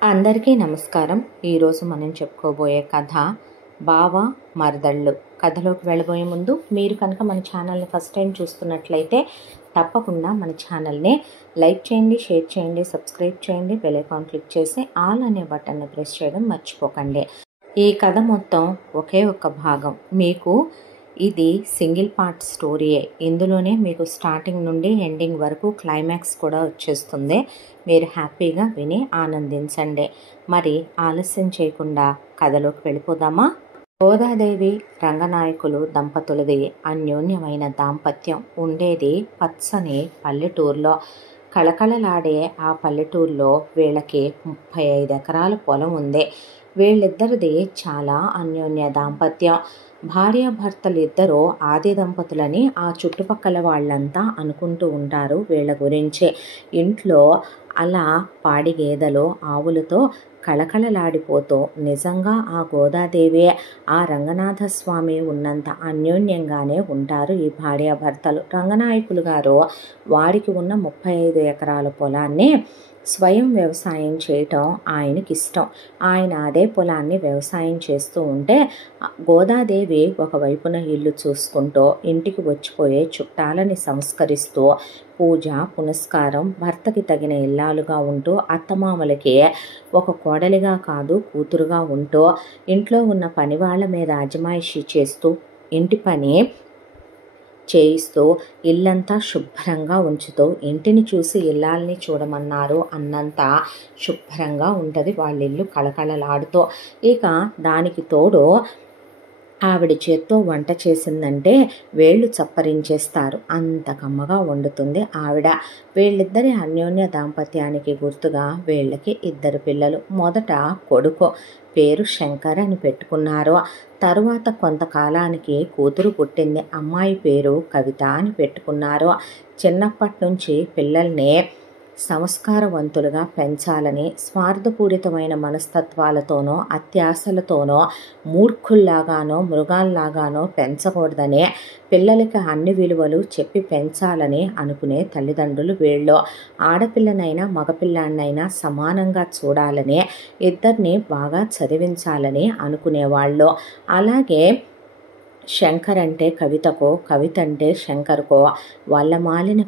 అందరికీ నమస్కారం. ఈరోజు మనం చెప్పుకోబోయే కథ బావ మరదళ్ళు. కథలోకి వెళ్ళబోయే ముందు మీరు కనుక మన ఛానల్ని ఫస్ట్ టైం చూస్తున్నట్లయితే తప్పకుండా మన ఛానల్ని లైక్ చేయండి, షేర్ చేయండి, సబ్స్క్రైబ్ చేయండి, బెల్ ఐకాన్ క్లిక్ చేసి ఆల్ అనే బటన్ని ప్రెస్ చేయడం మర్చిపోకండి. ఈ కథ మొత్తం ఒకే ఒక్క భాగం. మీకు ఇది సింగిల్ పార్ట్ స్టోరీయే. ఇందులోనే మీకు స్టార్టింగ్ నుండి ఎండింగ్ వరకు క్లైమాక్స్ కూడా వచ్చేస్తుంది. మీరు హ్యాపీగా విని ఆనందించండి. మరి ఆలస్యం చేయకుండా కథలోకి వెళ్ళిపోదామా? గోదాదేవి రంగనాయకులు దంపతులది అన్యోన్యమైన దాంపత్యం ఉండేది పచ్చని పల్లెటూరులో. కళకళలాడే ఆ పల్లెటూరులో వీళ్ళకి 35 ఎకరాల పొలం ఉంది. వీళ్ళిద్దరిది చాలా అన్యోన్య దాంపత్యం. భార్యాభర్తలు ఇద్దరూ ఆది దంపతులని ఆ చుట్టుపక్కల వాళ్ళంతా అనుకుంటూ ఉంటారు వీళ్ళ గురించి. ఇంట్లో అలా పాడి గేదెలు ఆవులతో కళకళలాడిపోతూ నిజంగా ఆ గోదాదేవి ఆ రంగనాథస్వామి ఉన్నంత అన్యోన్యంగానే ఉంటారు ఈ భార్యాభర్తలు. రంగనాయకులు గారు వాడికి ఉన్న 35 ఎకరాల పొలాన్ని స్వయం వ్యవసాయం చేయటం ఆయనకి ఇష్టం. ఆయన అదే పొలాన్ని వ్యవసాయం చేస్తూ ఉంటే గోదాదేవి ఒకవైపున ఇల్లు చూసుకుంటూ ఇంటికి వచ్చిపోయే చుట్టాలని సంస్కరిస్తూ పూజ పునస్కారం, భర్తకి తగిన ఇల్లాలుగా ఉంటూ అత్తమామలకి ఒక కోడలిగా కాదు కూతురుగా ఉంటూ ఇంట్లో ఉన్న పని వాళ్ళ మీద అజమాయిషీ చేస్తూ ఇంటి పని చేయిస్తూ ఇల్లంతా శుభ్రంగా ఉంచుతూ ఇంటిని చూసి ఇల్లాలని చూడమన్నారు అన్నంత శుభ్రంగా ఉంటుంది వాళ్ళ ఇల్లు కళకళలాడుతూ. ఇక దానికి తోడు ఆవిడ చేత్తో వంట చేసిందంటే వేళ్ళు చప్పరించేస్తారు. అంత కమ్మగా వండుతుంది ఆవిడ. వీళ్ళిద్దరి అన్యోన్య దాంపత్యానికి గుర్తుగా వీళ్ళకి 2 పిల్లలు. మొదట కొడుకు పేరు శంకర్ అని పెట్టుకున్నారు. తరువాత కొంతకాలానికి కూతురు పుట్టింది. అమ్మాయి పేరు కవిత అని పెట్టుకున్నారు. చిన్నప్పటి నుంచి పిల్లల్ని సంస్కారవంతులుగా పెంచాలని స్వార్థపూరితమైన మనస్తత్వాలతోనో అత్యాశలతోనో మూర్ఖుల్లాగానో మృగాల్లాగానో పెంచకూడదని పిల్లలకి అన్ని విలువలు చెప్పి పెంచాలని అనుకునే తల్లిదండ్రులు వీళ్ళు. ఆడపిల్లనైనా మగపిల్లాన్నైనా సమానంగా చూడాలని ఇద్దరిని బాగా చదివించాలని అనుకునేవాళ్ళు. అలాగే శంకర్ అంటే కవితకో, కవిత అంటే శంకర్కో వాళ్ళ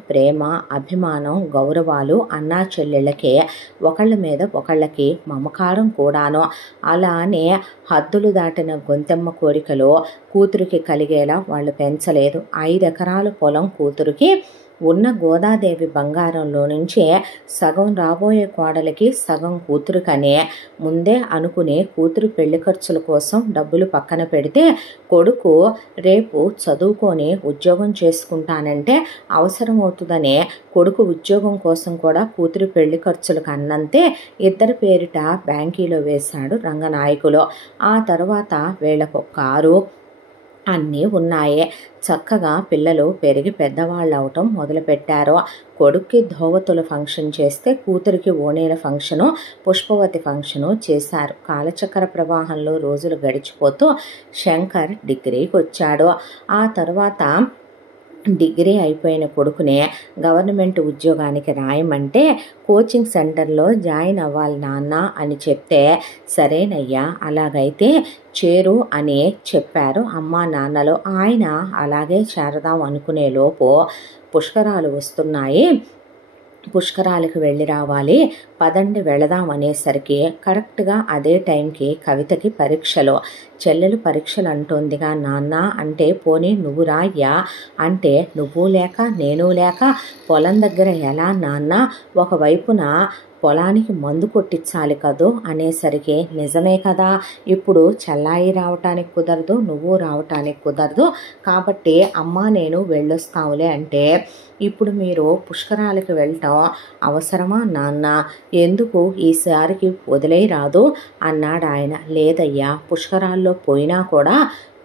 ప్రేమ, అభిమానం, గౌరవాలు అన్నా చెల్లెళ్ళకే ఒకళ్ళ మీద ఒకళ్ళకి మమకారం కూడాను. అలానే హద్దులు దాటిన గొంతెమ్మ కోరికలు కూతురికి కలిగేలా వాళ్ళు పెంచలేదు. 5 ఎకరాల పొలం కూతురికి ఉన్న గోదాదేవి బంగారంలో నుంచే సగం రాబోయే కోడలికి సగం కూతురుకనే ముందే అనుకుని కూతురు పెళ్లి ఖర్చుల కోసం డబ్బులు పక్కన పెడితే కొడుకు రేపు చదువుకొని ఉద్యోగం చేసుకుంటానంటే అవసరమవుతుందనే కొడుకు ఉద్యోగం కోసం కూడా కూతురు పెళ్లి ఖర్చులకు అన్నంతే ఇద్దరి పేరిట బ్యాంకీలో వేశాడు రంగనాయకులు. ఆ తర్వాత వీళ్ళకు కారు అన్నీ ఉన్నాయి. చక్కగా పిల్లలు పెరిగి పెద్దవాళ్ళు అవటం మొదలుపెట్టారు. కొడుక్కి ధోవతుల ఫంక్షన్ చేస్తే కూతురికి ఓణీల ఫంక్షను, పుష్పవతి ఫంక్షను చేశారు. కాలచక్ర ప్రవాహంలో రోజులు గడిచిపోతూ శంకర్ డిగ్రీకి వచ్చాడు. ఆ తర్వాత డిగ్రీ అయిపోయిన కొడుకునే గవర్నమెంట్ ఉద్యోగానికి రాయమంటే కోచింగ్ సెంటర్లో జాయిన్ అవ్వాలి నాన్న అని చెప్తే సరేనయ్యా అలాగైతే చేరు అని చెప్పారు అమ్మా నాన్నలు. ఆయన అలాగే చేరదాం అనుకునే లోపు పుష్కరాలు వస్తున్నాయి, పుష్కరాలకు వెళ్ళి రావాలి, పదండి వెళదాం అనేసరికి కరెక్ట్గా అదే టైంకి కవితకి పరీక్షలు. చెల్లెలు పరీక్షలు అంటోందిగా నాన్న అంటే పోనీ నువ్వు రాయ్యా అంటే నువ్వు లేక నేను లేక పొలం దగ్గర ఎలా నాన్న, ఒకవైపున పొలానికి మందు కొట్టించాలి కదూ అనేసరికి నిజమే కదా, ఇప్పుడు చెల్లాయి రావటానికి కుదరదు, నువ్వు రావటానికి కుదరదు, కాబట్టి అమ్మ నేను వెళ్ళొస్తావులే అంటే ఇప్పుడు మీరు పుష్కరాలకు వెళ్ళటం అవసరమా నాన్న, ఎందుకు ఈసారికి వదిలే రాదు అన్నాడు ఆయన. లేదయ్యా పుష్కరాల్లో పోయినా కూడా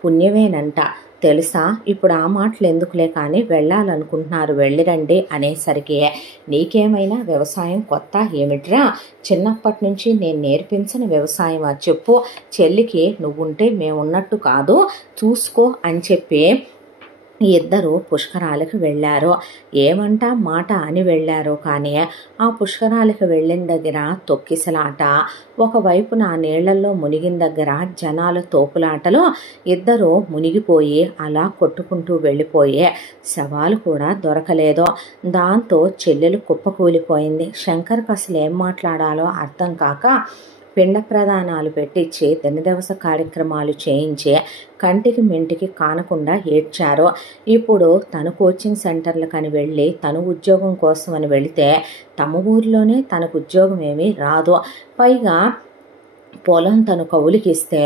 పుణ్యమేనంట తెలుసా, ఇప్పుడు ఆ మాటలు ఎందుకులే కానీ వెళ్ళాలనుకుంటున్నారు వెళ్ళిరండి అనేసరికి నీకేమైనా వ్యవసాయం కొత్త ఏమిట్రా, చిన్నప్పటి నుంచి నేను నేర్పించిన వ్యవసాయమా చెప్పు, చెల్లికి నువ్వుంటే మేమున్నట్టు కాదు చూసుకో అని చెప్పి ఇద్దరు పుష్కరాలకు వెళ్ళారు. ఏమంట మాట అని వెళ్ళారు. కానీ ఆ పుష్కరాలకు వెళ్ళిన దగ్గర తొక్కిసలాట, ఒకవైపున నీళ్లలో మునిగిన దగ్గర జనాల తోపులాటలో ఇద్దరు మునిగిపోయి అలా కొట్టుకుంటూ వెళ్ళిపోయే శవాలు కూడా దొరకలేదు. దాంతో చెల్లెలు కుప్పకూలిపోయింది. శంకర్కి అసలు ఏం మాట్లాడాలో అర్థం కాక పిండ ప్రదానాలు పెట్టించి దినదివస కార్యక్రమాలు చేయించి కంటికి మెంటికి కానకుండా ఏడ్చారు. ఇప్పుడు తను కోచింగ్ సెంటర్లకని వెళ్ళి తను ఉద్యోగం కోసం అని వెళితే తమ ఊరిలోనే తనకు ఉద్యోగం ఏమీ రాదు. పైగా పొలం తను కౌలుకిస్తే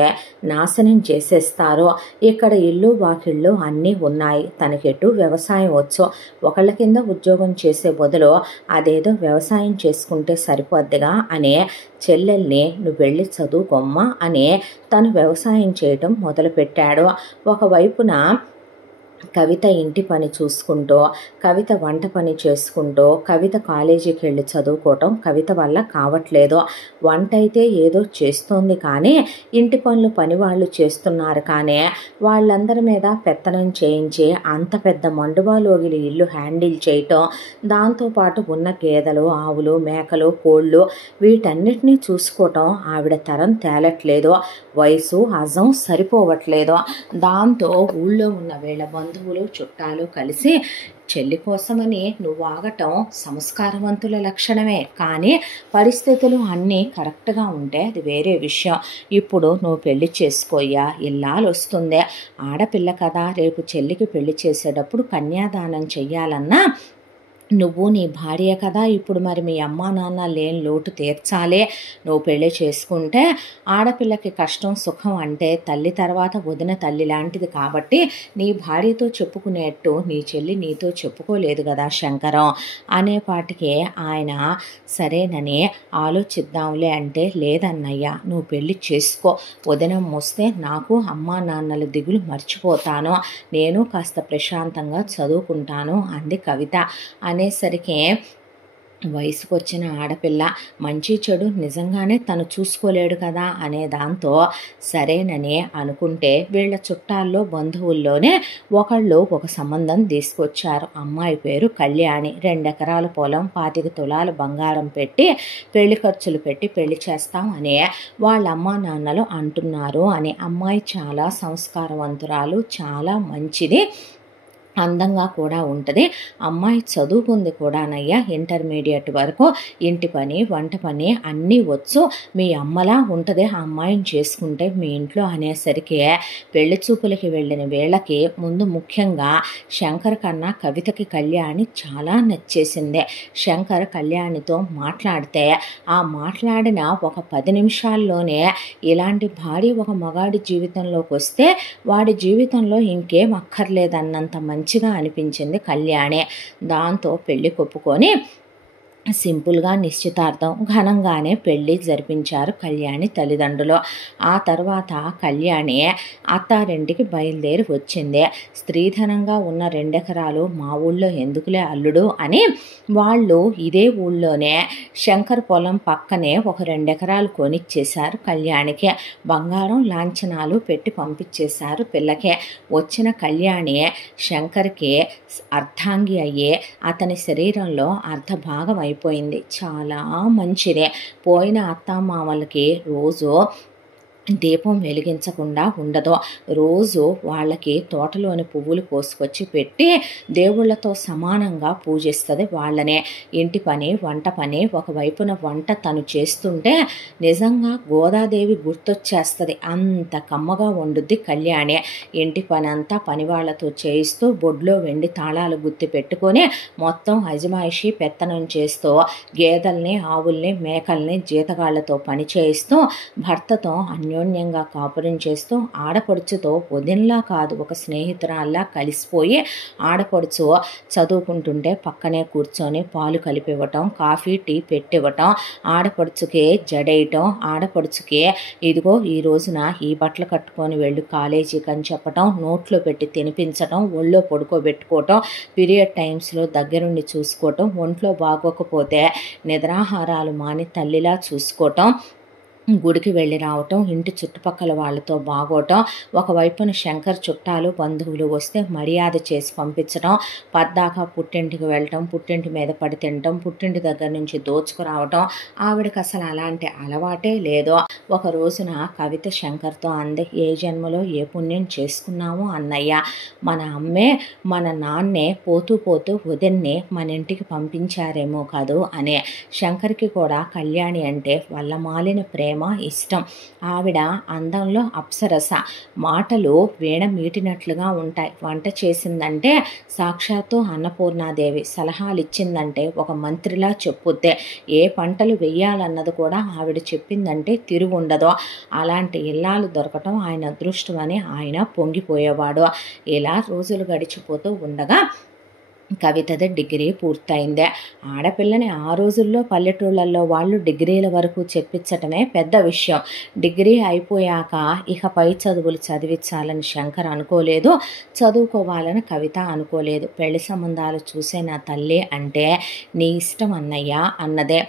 నాశనం చేసేస్తారు. ఇక్కడ ఇల్లు వాకిళ్ళు అన్నీ ఉన్నాయి. తనకెటు వ్యవసాయం వచ్చు. ఒకళ్ళ కింద ఉద్యోగం చేసే బదులు అదేదో వ్యవసాయం చేసుకుంటే సరిపోద్దిగా అనే చెల్లెల్ని నువ్వు వెళ్ళి చదువుకోమ్మా అని తను వ్యవసాయం చేయటం మొదలుపెట్టాడు. ఒకవైపున కవిత ఇంటి పని చూసుకుంటూ, కవిత వంట పని చేసుకుంటూ, కవిత కాలేజీకి వెళ్ళి చదువుకోవటం కవిత వల్ల కావట్లేదు. వంట అయితే ఏదో చేస్తోంది కానీ ఇంటి పనులు పని వాళ్ళు చేస్తున్నారు. కానీ వాళ్ళందరి మీద పెత్తనం చేయించి అంత పెద్ద మండువాలోగిలి ఇల్లు హ్యాండిల్ చేయటం, దాంతోపాటు ఉన్న గేదెలు, ఆవులు, మేకలు, కోళ్ళు వీటన్నిటినీ చూసుకోవటం ఆవిడ తరం తేలట్లేదు. వయసు అజం సరిపోవట్లేదు. దాంతో ఊళ్ళో ఉన్న వీళ్ళ బంధువులు చుట్టాలు కలిసి చెల్లి కోసమని నువ్వు ఆగటం సంస్కారవంతుల లక్షణమే, కానీ పరిస్థితులు అన్నీ కరెక్ట్గా ఉంటే అది వేరే విషయం. ఇప్పుడు నువ్వు పెళ్లి చేసుకోయ్యా, ఇల్లాలు వస్తుంది. ఆడపిల్ల కదా, రేపు చెల్లికి పెళ్లి చేసేటప్పుడు కన్యాదానం చెయ్యాలన్నా నువ్వు నీ భార్య కదా, ఇప్పుడు మరి మీ అమ్మా నాన్న లేని లోటు తీర్చాలే. నువ్వు పెళ్లి చేసుకుంటే ఆడపిల్లకి కష్టం సుఖం అంటే తల్లి తర్వాత వదిన తల్లి లాంటిది కాబట్టి నీ భార్యతో చెప్పుకునేట్టు నీ చెల్లి నీతో చెప్పుకోలేదు కదా శంకరం అనేపాటికి ఆయన సరేనని ఆలోచిద్దాంలే అంటే, లేదన్నయ్య నువ్వు పెళ్లి చేసుకో, వదిన మోస్తే నాకు అమ్మా నాన్నల దిగులు మర్చిపోతాను, నేను కాస్త ప్రశాంతంగా చదువుకుంటాను అంది కవిత. అనేసరికి వయసుకు వచ్చిన ఆడపిల్ల మంచి చెడు నిజంగానే తను చూసుకోలేడు కదా అనే దాంతో సరేనని అనుకుంటే వీళ్ళ చుట్టాల్లో బంధువుల్లోనే ఒకళ్ళు ఒక సంబంధం తీసుకొచ్చారు. అమ్మాయి పేరు కళ్యాణి. 2 ఎకరాల పొలం, 25 తులాల బంగారం పెట్టి పెళ్లి ఖర్చులు పెట్టి పెళ్లి చేస్తాం అని వాళ్ళ అమ్మా నాన్నలు అంటున్నారు అని. అమ్మాయి చాలా సంస్కారవంతురాలు, చాలా మంచిది, అందంగా కూడా ఉంటుంది. అమ్మాయి చదువుకుంది కూడానయ్యా, ఇంటర్మీడియట్ వరకు. ఇంటి పని వంట పని అన్నీ వచ్చు, మీ అమ్మలా ఉంటుంది ఆ అమ్మాయిని చేసుకుంటే మీ ఇంట్లో అనేసరికి పెళ్లి చూపులకి వెళ్ళిన వీళ్ళకి ముందు ముఖ్యంగా శంకర్ కన్నా కవితకి కళ్యాణి చాలా నచ్చేసింది. శంకర్ కళ్యాణితో మాట్లాడితే ఆ మాట్లాడిన ఒక 10 నిమిషాల్లోనే ఇలాంటి భార్య ఒక మగాడి జీవితంలోకి వస్తే వాడి జీవితంలో ఇంకేం అక్కర్లేదన్నంత మంచిగా అనిపించింది కళ్యాణి. దాంతో పెళ్లి కొప్పుకొని సింపుల్గా నిశ్చితార్థం ఘనంగానే పెళ్ళి జరిపించారు కళ్యాణి తల్లిదండ్రులు. ఆ తర్వాత కళ్యాణి అత్తారింటికి బయలుదేరి వచ్చింది. స్త్రీధనంగా ఉన్న 2 ఎకరాలు మా ఊళ్ళో ఎందుకులే అల్లుడు అని వాళ్ళు ఇదే ఊళ్ళోనే శంకర్ పొలం పక్కనే ఒక 2 ఎకరాలు కొనిచ్చేశారు కళ్యాణికి. బంగారం లాంఛనాలు పెట్టి పంపించేశారు పిల్లకి. వచ్చిన కళ్యాణి శంకర్కి అర్ధాంగి అయ్యే అతని శరీరంలో అర్ధభాగం అయిపోయింది. చాలా మంచిదే. పోయిన అత్తామామలకి రోజు దీపం వెలిగించకుండా ఉండదు. రోజు వాళ్ళకి తోటలోని పువ్వులు కోసుకొచ్చి పెట్టి దేవుళ్లతో సమానంగా పూజిస్తుంది వాళ్ళనే. ఇంటి పని వంట పని ఒకవైపున వంట తను చేస్తుంటే నిజంగా గోదాదేవి గుర్తొచ్చేస్తుంది. అంత కమ్మగా వండుద్ది కళ్యాణి. ఇంటి పని అంతా పని వాళ్ళతో చేయిస్తూ బొడ్లో వెండి తాళాలు గుర్తు పెట్టుకొని మొత్తం అజమాయిషి పెత్తనం చేస్తూ గేదెల్ని ఆవుల్ని మేకల్ని జీతగాళ్లతో పని చేయిస్తూ భర్తతో అన్యోన్యంగా కాపురం చేస్తూ ఆడపడుచుతో వదినలా కాదు ఒక స్నేహితురాల్లా కలిసిపోయి ఆడపడుచు చదువుకుంటుంటే పక్కనే కూర్చొని పాలు కలిపివ్వటం, కాఫీ టీ పెట్టివ్వటం, ఆడపడుచుకే జడేయటం, ఆడపడుచుకే ఇదిగో ఈ రోజున ఈ బట్టలు కట్టుకొని వెళ్ళు కాలేజీకి అని చెప్పటం, నోట్లో పెట్టి తినిపించటం, ఒళ్ళో పడుకోబెట్టుకోవటం, పీరియడ్ టైమ్స్లో దగ్గరుండి చూసుకోవటం, ఒంట్లో బాగోకపోతే నిద్రాహారాలు మాని తల్లిలా చూసుకోవటం, గుడికి వెళ్ళి రావటం, ఇంటి చుట్టుపక్కల వాళ్ళతో బాగోవటం, ఒకవైపున శంకర్ చుట్టాలు బంధువులు వస్తే మర్యాద చేసి పంపించడం, పద్దాకా పుట్టింటికి వెళ్ళటం, పుట్టింటి మీద పడి తినటం, పుట్టింటి దగ్గర నుంచి దోచుకురావటం. ఆవిడకి అసలు అలాంటి అలవాటే లేదో. ఒక రోజున కవిత శంకర్తో అంది, ఏ జన్మలో ఏ పుణ్యం చేసుకున్నామో అన్నయ్య, మన అమ్మే మన నాన్నే పోతూ పోతూ వదిన్నే మన ఇంటికి పంపించారేమో కాదు అనే. శంకర్కి కూడా కళ్యాణి అంటే వల్ల మాలిన ప్రేమ ఇష్టం. ఆవిడ అందంలో అప్సరస, మాటలు వీణ మీటినట్లుగా ఉంటాయి. వంట చేసిందంటే సాక్షాత్తు అన్నపూర్ణాదేవి, సలహాలు ఇచ్చిందంటే ఒక మంత్రిలా చెప్పుద్దే. ఏ పంటలు వెయ్యాలన్నది కూడా ఆవిడ చెప్పిందంటే తిరుగుండదు. అలాంటి ఇల్లాలు దొరకటం ఆయన అదృష్టమని ఆయన పొంగిపోయేవాడు. ఇలా రోజులు గడిచిపోతూ ఉండగా కవితది డిగ్రీ పూర్తయిందే. ఆడపిల్లని ఆ రోజుల్లో పల్లెటూళ్ళల్లో వాళ్ళు డిగ్రీల వరకు చెప్పించటమే పెద్ద విషయం. డిగ్రీ అయిపోయాక ఇక పై చదువులు చదివించాలని శంకర్ అనుకోలేదు, చదువుకోవాలని కవిత అనుకోలేదు. పెళ్లి సంబంధాలు చూసే నా తల్లి అంటే నీ ఇష్టం అన్నయ్య అన్నదే.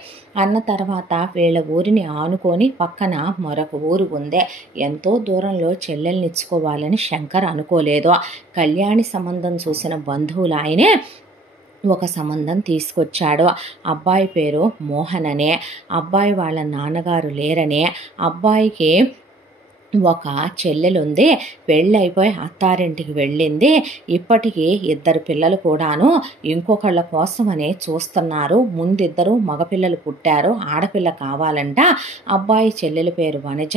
అన్న తర్వాత వీళ్ళ ఊరిని ఆనుకొని పక్కన మరొక ఊరు ఉందే. ఎంతో దూరంలో చెల్లెల్నిచ్చుకోవాలని శంకర్ అనుకోలేదు. కళ్యాణి సంబంధం చూసిన బంధువులు ఆయనే ఒక సంబంధం తీసుకొచ్చాడు. అబ్బాయి పేరు మోహన్ అనే. అబ్బాయి వాళ్ళ నాన్నగారు లేరనే. అబ్బాయికి ఒక చెల్లెలుంది, పెళ్ళైపోయి అత్తారింటికి వెళ్ళింది. ఇప్పటికీ 2 పిల్లలు కూడాను ఇంకొకళ్ళ కోసమని చూస్తున్నారు. ముందిద్దరు మగపిల్లలు పుట్టారు, ఆడపిల్ల కావాలంట. అబ్బాయి చెల్లెల పేరు వనజ.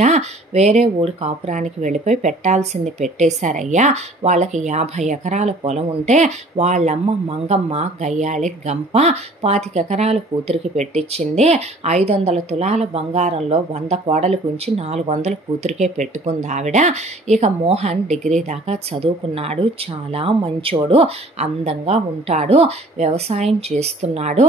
వేరే ఊరు కాపురానికి వెళ్ళిపోయి పెట్టాల్సింది పెట్టేశారయ్యా. వాళ్ళకి 50 ఎకరాల పొలం ఉంటే వాళ్ళమ్మ మంగమ్మ గయ్యాళి గంప 25 ఎకరాలు కూతురికి పెట్టించింది. 500 తులాల బంగారంలో 100 కోడలు గుంచి 400 కూతురికే పెట్టుకుంది ఆవిడ. ఇక మోహన్ డిగ్రీ దాకా చదువుకున్నాడు, చాలా మంచోడు, అందంగా ఉంటాడు, వ్యవసాయం చేస్తున్నాడు,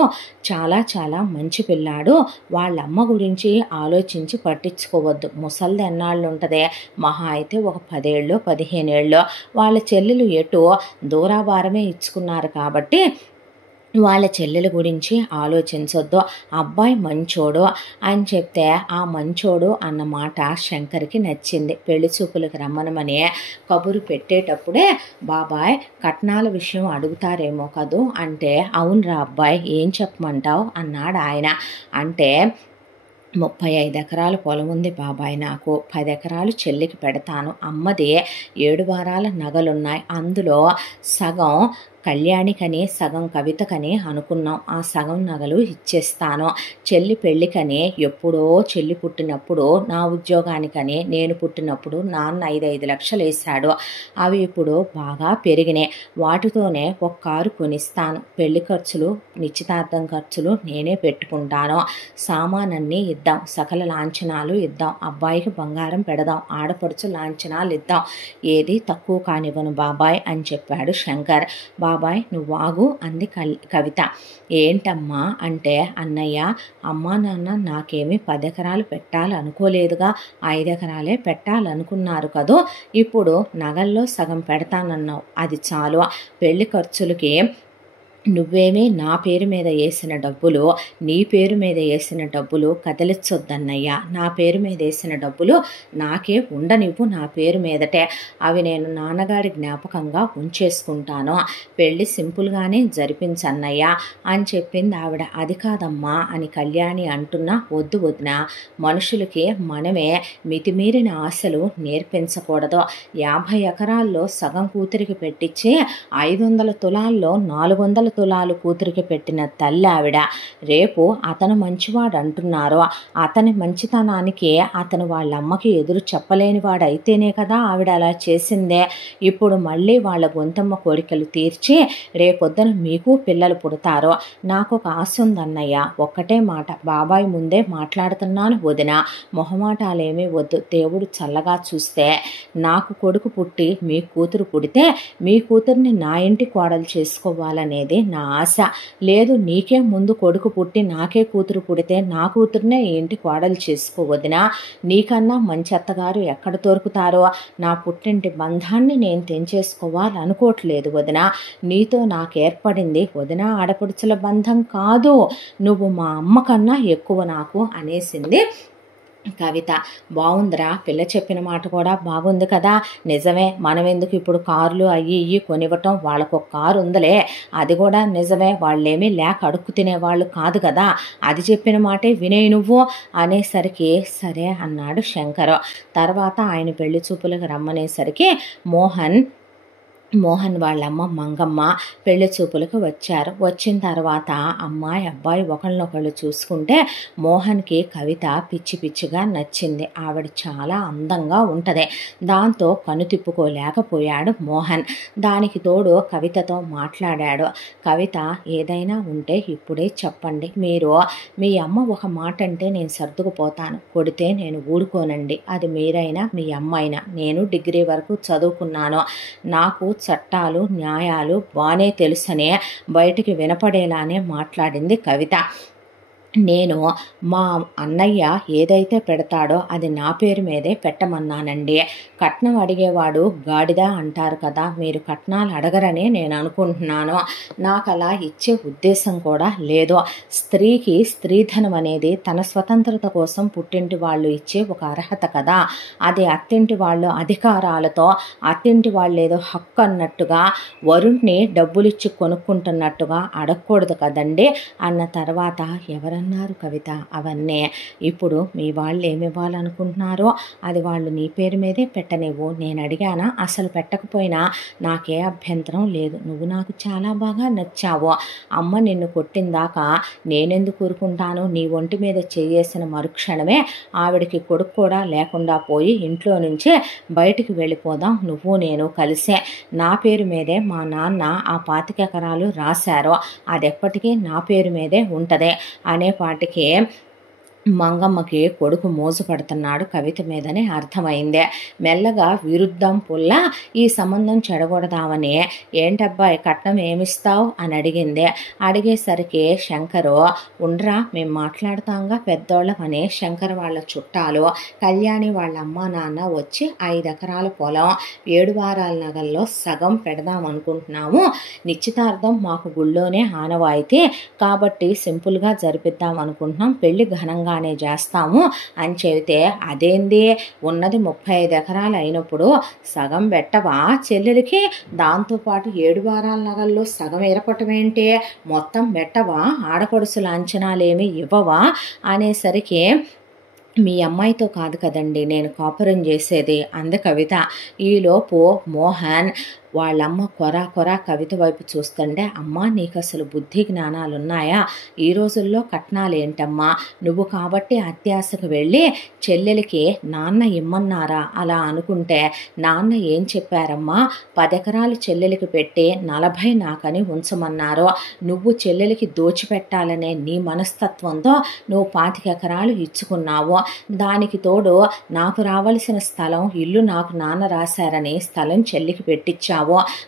చాలా చాలా మంచి పిల్లాడు. వాళ్ళమ్మ గురించి ఆలోచించి పట్టించుకోవద్దు, ముసలిది ఎన్నాళ్ళు ఉంటుందే, మహా అయితే ఒక 10 ఏళ్ళు 15 ఏళ్ళు. వాళ్ళ చెల్లెలు ఎటు దూరాభారమే ఇచ్చుకున్నారు కాబట్టి వాళ్ళ చెల్లెల గురించి ఆలోచించొద్దు, అబ్బాయి మంచోడు అని చెప్తే ఆ మంచోడు అన్న మాట శంకర్కి నచ్చింది. పెళ్లి చూపులకు రమ్మనమని కబురు పెట్టేటప్పుడే బాబాయ్ కట్నాల విషయం అడుగుతారేమో కదూ అంటే, అవునరా అబ్బాయి ఏం చెప్పమంటావు అన్నాడు ఆయన. అంటే 35 ఎకరాల పొలం ఉంది బాబాయ్, నాకు 10 ఎకరాలు చెల్లికి పెడతాను, అమ్మది 7 వారాల నగలున్నాయి, అందులో సగం కళ్యాణికని సగం కవితకని అనుకున్నాం, ఆ సగం నగలు ఇచ్చేస్తాను. చెల్లి పెళ్ళికని ఎప్పుడో చెల్లి పుట్టినప్పుడు నా ఉద్యోగానికని నేను పుట్టినప్పుడు నాన్న 5 లక్షలు వేశాడు, అవి ఇప్పుడు బాగా పెరిగినాయి, వాటితోనే ఒక కారు కొనిస్తాను, పెళ్లి ఖర్చులు నిశ్చితార్థం ఖర్చులు నేనే పెట్టుకుంటాను, సామానన్నీ ఇద్దాం, సకల లాంఛనాలు ఇద్దాం, అబ్బాయికి బంగారం పెడదాం, ఆడపడుచు లాంఛనాలు ఇద్దాం, ఏది తక్కువ కానివ్వను బాబాయ్ అని చెప్పాడు శంకర్. బాబాయ్ నువ్వు ఆగు అంది కవిత. ఏంటమ్మా అంటే, అన్నయ్య అమ్మా నాన్న నాకేమీ 10 ఎకరాలు పెట్టాలనుకోలేదుగా, 5 ఎకరాలే పెట్టాలనుకున్నారు కదూ, ఇప్పుడు నగల్లో సగం పెడతానన్నావు, అది చాలు, పెళ్లి ఖర్చులకి నువ్వేమీ నా పేరు మీద వేసిన డబ్బులు నీ పేరు మీద వేసిన డబ్బులు కదిలించొద్దన్నయ్యా, నా పేరు మీద వేసిన డబ్బులు నాకే ఉండనివ్వు, నా పేరు మీదటే, అవి నేను నాన్నగారి జ్ఞాపకంగా ఉంచేసుకుంటాను, పెళ్ళి సింపుల్గానే జరిపించన్నయ్యా అని చెప్పింది ఆవిడ. అది కాదమ్మా అని కళ్యాణి అంటున్నా, వద్దు వదిన, మనుషులకి మనమే మితిమీరిన ఆశలు నేర్పించకూడదు. 50 ఎకరాల్లో సగం కూతురికి పెట్టించి 500 తులాల్లో 400 తులాలు కూతురికి పెట్టిన తల్లి ఆవిడ. రేపు అతను మంచివాడు అంటున్నారు, అతని మంచితనానికి అతను వాళ్ళ అమ్మకి ఎదురు చెప్పలేనివాడు అయితేనే కదా ఆవిడ అలా చేసిందే. ఇప్పుడు మళ్ళీ వాళ్ళ గొంతమ్మ కోరికలు తీర్చి రేపొద్దున మీకు పిల్లలు పుడతారు. నాకు ఒక ఆశ ఉందన్నయ్య, ఒక్కటే మాట బాబాయ్ ముందే మాట్లాడుతున్నాను వదిన, మొహమాటాలేమీ వద్దు, దేవుడు చల్లగా చూస్తే నాకు కొడుకు పుట్టి మీ కూతురు పుడితే మీ కూతుర్ని నా ఇంటి కోడలు చేసుకోవాలనేది నా ఆశ. లేదు నీకే ముందు కొడుకు పుట్టి నాకే కూతురు పుడితే నా కూతురునే ఇంటి కోడలు చేసుకోవదినా, నీకన్నా మంచి అత్తగారు ఎక్కడ దొరుకుతారో, నా పుట్టింటి బంధాన్ని నేను తెంచేసుకోవాలనుకోవట్లేదు వదిన, నీతో నాకు ఏర్పడింది వదిన ఆడపడుచుల బంధం కాదు, నువ్వు మా అమ్మ కన్నా ఎక్కువ నాకు అనేసింది కవిత: బాగుందిరా, పిల్ల చెప్పిన మాట కూడా బాగుంది కదా. నిజమే, మనం ఎందుకు ఇప్పుడు కార్లు అయ్యి ఇయ్యి కొనివ్వటం, వాళ్ళకు ఒక కారు ఉందిలే, అది కూడా నిజమే, వాళ్ళేమీ లేక అడుక్కు తినేవాళ్ళు కాదు కదా, అది చెప్పిన మాటే వినేయి నువ్వు అనేసరికి సరే అన్నాడు శంకర్. తర్వాత ఆయన పెళ్లి చూపులకు రమ్మనేసరికి మోహన్ వాళ్ళమ్మ మంగమ్మ పెళ్లి చూపులకు వచ్చారు. వచ్చిన తర్వాత అమ్మాయి అబ్బాయి ఒకళ్ళనొకళ్ళు చూసుకుంటే మోహన్కి కవిత పిచ్చి పిచ్చిగా నచ్చింది. ఆవిడ చాలా అందంగా ఉంటుంది. దాంతో కనుతిప్పుకోలేకపోయాడు మోహన్. దానికి తోడు కవితతో మాట్లాడాడు. కవిత, ఏదైనా ఉంటే ఇప్పుడే చెప్పండి. మీ అమ్మ ఒక మాట అంటే నేను సర్దుకుపోతాను, కొడితే నేను ఊరుకోనండి. అది మీరైనా మీ అమ్మైనా. నేను డిగ్రీ వరకు చదువుకున్నాను. నాకు చట్టాలు న్యాయాలు బానే తెలుసనే బయటికి వినపడేలానే మాట్లాడింది కవిత. నేను మా అన్నయ్య ఏదైతే పెడతాడో అది నా పేరు మీదే పెట్టమన్నానండి. కట్నం అడిగేవాడు గాడిద అంటారు కదా, మీరు కట్నాలు అడగరని నేను అనుకుంటున్నాను. నాకు అలా ఇచ్చే ఉద్దేశం కూడా లేదు. స్త్రీకి స్త్రీధనం అనేది తన స్వతంత్రత కోసం పుట్టింటి వాళ్ళు ఇచ్చే ఒక అర్హత కదా, అది అత్తింటి వాళ్ళు అధికారాలతో అత్తింటి వాళ్ళు ఏదో హక్కు అన్నట్టుగా వరుణ్ణి డబ్బులిచ్చి కొనుక్కుంటున్నట్టుగా అడగకూడదు కదండి అన్న తర్వాత ఎవరన్నా అన్నారు కవిత అవన్నీ. ఇప్పుడు మీ వాళ్ళు ఏమివ్వాలనుకుంటున్నారో అది వాళ్ళు నీ పేరు మీదే పెట్టనివ్వు. నేను అడిగానా? అసలు పెట్టకపోయినా నాకే అభ్యంతరం లేదు. నువ్వు నాకు చాలా బాగా నచ్చావు. అమ్మ నిన్ను కొట్టిందాకా నేనెందుకు ఊరుకుంటాను? నీ ఒంటి మీద చేయేసిన మరుక్షణమే ఆవిడకి కొడుకు కూడా లేకుండా పోయి ఇంట్లో నుంచి బయటికి వెళ్ళిపోదాం నువ్వు నేను కలిసే. నా పేరు మీదే మా నాన్న ఆ 25 ఎకరాలు రాశారు, అదెప్పటికీ నా పేరు మీదే ఉంటుంది అనే పాటికి మంగమ్మకి కొడుకు మోజు పడుతున్నాడు కవిత మీదనే అర్థమైందే. మెల్లగా విరుద్ధం పుల్ల ఈ సంబంధం చెడగొడదామని, ఏంటబ్బాయి కట్నం ఏమిస్తావు అని అడిగింది. అడిగేసరికి శంకరు, ఉండ్రా మేము మాట్లాడతాంగా పెద్దోళ్ళమని శంకర్ వాళ్ళ చుట్టాలు కళ్యాణి వాళ్ళ అమ్మా నాన్న వచ్చి 5 ఎకరాల పొలం 7 వారాల నగల్లో సగం పెడదాం అనుకుంటున్నాము. నిశ్చితార్థం మాకు గుళ్ళోనే ఆనవాయితీ కాబట్టి సింపుల్గా జరిపిద్దాం అనుకుంటున్నాం, పెళ్లి ఘనంగా చేస్తాము అని చెబితే, అదేంది ఉన్నది 35 ఎకరాలు అయినప్పుడు సగం పెట్టవా చెల్లెలికి, దాంతోపాటు 7 వారాల నగల్లో సగం ఏర్పటమేంటి, మొత్తం పెట్టవా, ఆడపడుసుల అంచనాలేమి ఇవ్వవా అనేసరికి, మీ అమ్మాయితో కాదు కదండి నేను కాపురం చేసేది అంది కవిత. ఈలోపు మోహన్ వాళ్ళమ్మ కొరా కవిత వైపు చూస్తుంటే, అమ్మా నీకు అసలు బుద్ధి జ్ఞానాలు ఉన్నాయా? ఈ రోజుల్లో కట్నాలు ఏంటమ్మా? నువ్వు కాబట్టి అత్యాశకు వెళ్ళి చెల్లెలికి నాన్న ఇమ్మన్నారా? అలా అనుకుంటే నాన్న ఏం చెప్పారమ్మా, 10 ఎకరాలు చెల్లెలికి పెట్టి 40 నాకని ఉంచమన్నారు. నువ్వు చెల్లెలికి దోచిపెట్టాలనే నీ మనస్తత్వంతో నువ్వు 25 ఎకరాలు ఇచ్చుకున్నావు. దానికి తోడు నాకు రావలసిన స్థలం ఇల్లు నాకు నాన్న రాశారని స్థలం చెల్లికి పెట్టించావు.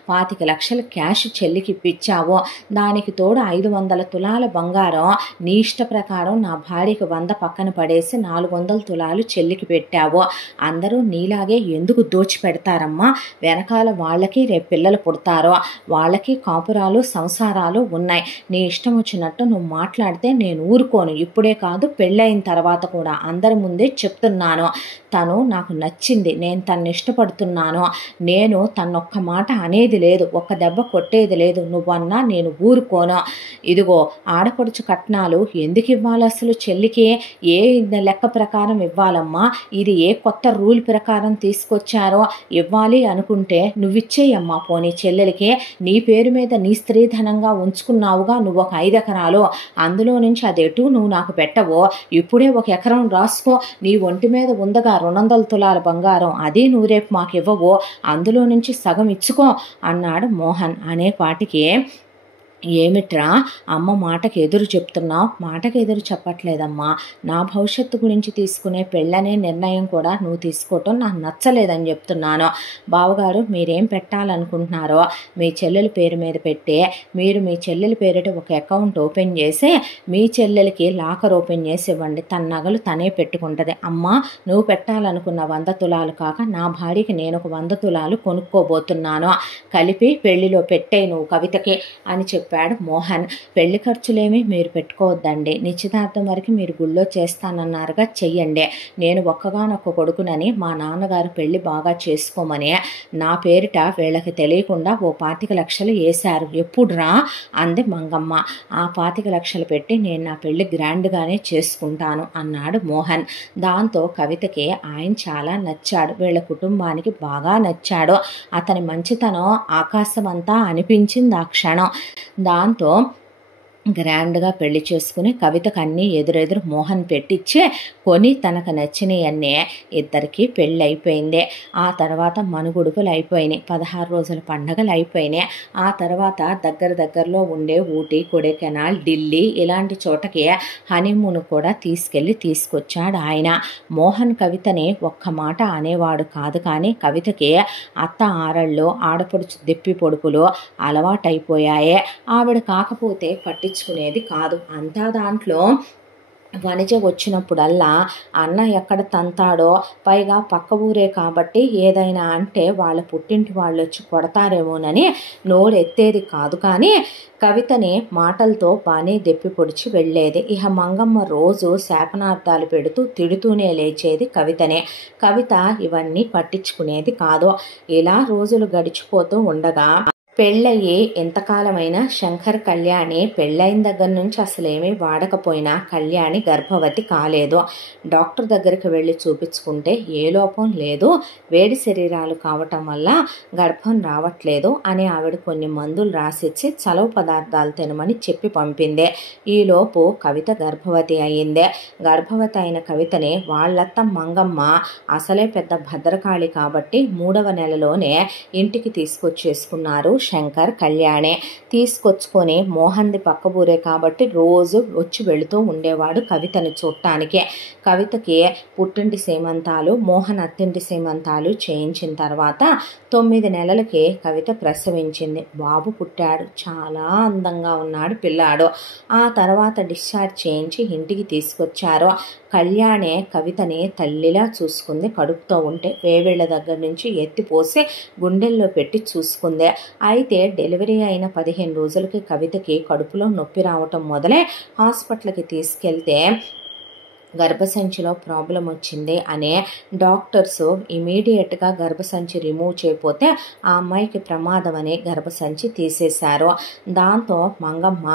25 లక్షల క్యాష్ చెల్లికి ఇప్పించావు. దానికి తోడు 500 తులాల బంగారం నీ ఇష్ట ప్రకారం నా భార్యకి 100 పక్కన పడేసి 400 తులాలు చెల్లికి పెట్టావు. అందరూ నీలాగే ఎందుకు దోచి పెడతారమ్మా? వెనకాల వాళ్ళకి రేపు పిల్లలు పుడతారో, వాళ్ళకి కాపురాలు సంసారాలు ఉన్నాయి. నీ ఇష్టం వచ్చినట్టు నువ్వు మాట్లాడితే నేను ఊరుకోను. ఇప్పుడే కాదు పెళ్ళయిన తర్వాత కూడా అందరి ముందే చెప్తున్నాను. తను నాకు నచ్చింది, నేను తన్ని ఇష్టపడుతున్నాను. నేను తన్నొక్క మాట అనేది లేదు, ఒక్క దెబ్బ కొట్టేది లేదు. నువ్వన్నా నేను ఊరుకోను. ఇదిగో ఆడపడుచు కట్నాలు ఎందుకు ఇవ్వాలి అసలు చెల్లికి? ఏ లెక్క ప్రకారం ఇవ్వాలమ్మా? ఇది ఏ కొత్త రూల్ ప్రకారం తీసుకొచ్చారో? ఇవ్వాలి అనుకుంటే నువ్విచ్చేయమ్మా పోనీ చెల్లెలికి. నీ పేరు మీద నీ స్త్రీధనంగా ఉంచుకున్నావుగా నువ్వు ఒక 5 ఎకరాలు, అందులో నుంచి అదేటు నువ్వు నాకు పెట్టవో? ఇప్పుడే 1 ఎకరం రాసుకో. నీ ఒంటి మీద ఉందగా 200 తులాల బంగారం, అది నువ్వు రేపు మాకు ఇవ్వవో? అందులో నుంచి సగం ఇచ్చుకో అన్నాడు మోహన్. అనేపాటికి, ఏమిట్రా అమ్మ మాటకి ఎదురు చెప్తున్నావు? మాటకి ఎదురు చెప్పట్లేదమ్మా, నా భవిష్యత్తు గురించి తీసుకునే పెళ్ళనే నిర్ణయం కూడా నువ్వు తీసుకోవటం నాకు నచ్చలేదని చెప్తున్నాను. బావగారు మీరేం పెట్టాలనుకుంటున్నారో మీ చెల్లెల పేరు మీద పెట్టి, మీరు మీ చెల్లెల పేరిట ఒక అకౌంట్ ఓపెన్ చేసి మీ చెల్లెలకి లాకర్ ఓపెన్ చేసి ఇవ్వండి. తన నగలు తనే పెట్టుకుంటుంది. అమ్మ నువ్వు పెట్టాలనుకున్న 100 తులాలు కాక నా భార్యకి నేను ఒక 100 తులాలు కొనుక్కోబోతున్నాను, కలిపి పెళ్లిలో పెట్టే నువ్వు కవితకి అని చెప్పి చెప్పాడు మోహన్. పెళ్లి ఖర్చులేమీ మీరు పెట్టుకోవద్దండి, నిశ్చితార్థం వరకు మీరు గుళ్ళో చేస్తానన్నారుగా, చెయ్యండి. నేను ఒక్కగానొక్క కొడుకునని మా నాన్నగారు పెళ్లి బాగా చేసుకోమని నా పేరిట వీళ్ళకి తెలియకుండా ఓ 25 లక్షలు వేశారు. ఎప్పుడురా అంది మంగమ్మ. ఆ 25 లక్షలు పెట్టి నేను నా పెళ్లి గ్రాండ్గానే చేసుకుంటాను అన్నాడు మోహన్. దాంతో కవితకి ఆయన చాలా నచ్చాడు, వీళ్ళ కుటుంబానికి బాగా నచ్చాడు. అతని మంచితనం ఆకాశమంతా అనిపించింది ఆ క్షణం. దాంతో గ్రాండ్గా పెళ్లి చేసుకుని కవితకు అన్నీ ఎదురెదురు మోహన్ పెట్టించి కొని తనకు నచ్చినవన్నీ ఇద్దరికి పెళ్ళి అయిపోయింది. ఆ తర్వాత మనుగుడుపులు అయిపోయినాయి, 16 రోజుల పండగలు అయిపోయినాయి. ఆ తర్వాత దగ్గరలో ఉండే ఊటీ, కొడైకెనాల్, ఢిల్లీ ఇలాంటి చోటకి హనీమూన్ కూడా తీసుకొచ్చాడు ఆయన. మోహన్ కవితని ఒక్క మాట అనేవాడు కాదు, కానీ కవితకి అత్త ఆరళ్ళు, ఆడపడుచు దెప్పి పొడుపులు అలవాటైపోయాయే. ఆవిడ కాకపోతే పట్టించుకునేది కాదు. అంతా దాంట్లో వనిజ వచ్చినప్పుడల్లా అన్న ఎక్కడ తంతాడో, పైగా పక్క ఊరే కాబట్టి ఏదైనా అంటే వాళ్ళ పుట్టింటి వాళ్ళు వచ్చి కొడతారేమోనని నోరెత్తేది కాదు. కానీ కవితని మాటలతో బాగానే దెప్పి పొడిచి వెళ్ళేది. ఇహ మంగమ్మ రోజు శాపనార్థాలు పెడుతూ తిడుతూనే లేచేది కవితనే. కవిత ఇవన్నీ పట్టించుకునేది కాదు. ఇలా రోజులు గడిచిపోతూ ఉండగా పెళ్ళయి ఎంతకాలమైనా శంకర్ కళ్యాణి పెళ్ళైన దగ్గర నుంచి అసలేమీ వాడకపోయినా కళ్యాణి గర్భవతి కాలేదు. డాక్టర్ దగ్గరికి వెళ్ళి చూపించుకుంటే ఏ లోపం లేదు, వేడి శరీరాలు కావటం వల్ల గర్భం రావట్లేదు అని ఆవిడ కొన్ని మందులు రాసిచ్చి చలవ పదార్థాలు తినమని చెప్పి పంపింది. ఈలోపు కవిత గర్భవతి అయ్యింది. గర్భవతి అయిన కవితని వాళ్ళత్త మంగమ్మ అసలే పెద్ద భద్రకాళి కాబట్టి 3వ నెలలోనే ఇంటికి తీసుకొచ్చేసుకున్నారు శంకర్ కళ్యాణి. తీసుకొచ్చుకొని మోహన్ది పక్క ఊరే కాబట్టి రోజు వచ్చి వెళుతూ ఉండేవాడు కవితని చూడటానికి. కవితకి పుట్టింటి సీమంతాలు, మోహన్ అత్తింటి సీమంతాలు చేయించిన తర్వాత 9 నెలలకి కవిత ప్రసవించింది. బాబు పుట్టాడు, చాలా అందంగా ఉన్నాడు పిల్లాడు. ఆ తర్వాత డిశ్చార్జ్ చేయించి ఇంటికి తీసుకొచ్చారు. కళ్యాణే కవితని తల్లిలా చూసుకుంది. కడుపుతో ఉంటే వేవేళ్ల దగ్గర నుంచి ఎత్తిపోసి గుండెల్లో పెట్టి చూసుకుంది. అయితే డెలివరీ అయిన 15 రోజులకి కవితకి కడుపులో నొప్పి రావటం మొదలై హాస్పిటల్కి తీసుకెళ్తే గర్భసంచిలో ప్రాబ్లం వచ్చింది అనే డాక్టర్స్ ఇమీడియట్గా గర్భసంచి రిమూవ్ చేయకపోతే ఆ అమ్మాయికి ప్రమాదం అని గర్భసంచి తీసేశారు. దాంతో మంగమ్మ,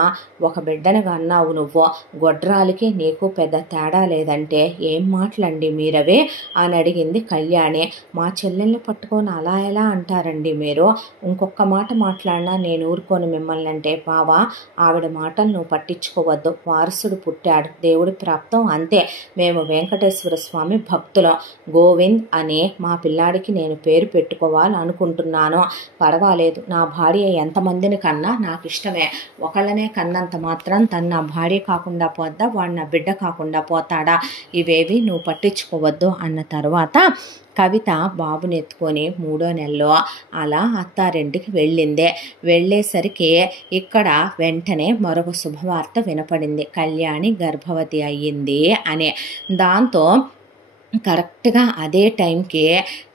ఒక బిడ్డను కన్నావు నువ్వు, గొడ్రాలికి నీకు పెద్ద తేడా లేదంటే ఏం మాటలండి మీరవే అని అడిగింది కళ్యాణి. మా చెల్లెల్ని పట్టుకొని అలా ఎలా అంటారండి మీరు, ఇంకొక మాట మాట్లాడినా నేను ఊరుకొని మిమ్మల్ని అంటే. బావా, ఆవిడ మాటలు నువ్వు పట్టించుకోవద్దు, వారసుడు పుట్టాడు, దేవుడి ప్రాప్తం అంతే. మేము వెంకటేశ్వర స్వామి భక్తులం, గోవింద్ అని మా పిల్లాడికి నేను పేరు పెట్టుకోవాలనుకుంటున్నాను. పర్వాలేదు, నా భార్య ఎంతమందిని కన్నా నాకు ఇష్టమే, ఒకళ్ళనే కన్నంత మాత్రం తను నా భార్య కాకుండా పోద్దా, వాడు నా బిడ్డ కాకుండా పోతాడా, ఇవేవి నువ్వు పట్టించుకోవద్దు అన్న తర్వాత కవిత బాబుని ఎత్తుకొని 3వ నెలలో అలా అత్తారింటికి వెళ్ళింది. వెళ్ళేసరికి ఇక్కడ వెంటనే మరొక శుభవార్త వినపడింది, కళ్యాణి గర్భవతి అయ్యింది అని. దాంతో కరెక్ట్గా అదే టైంకి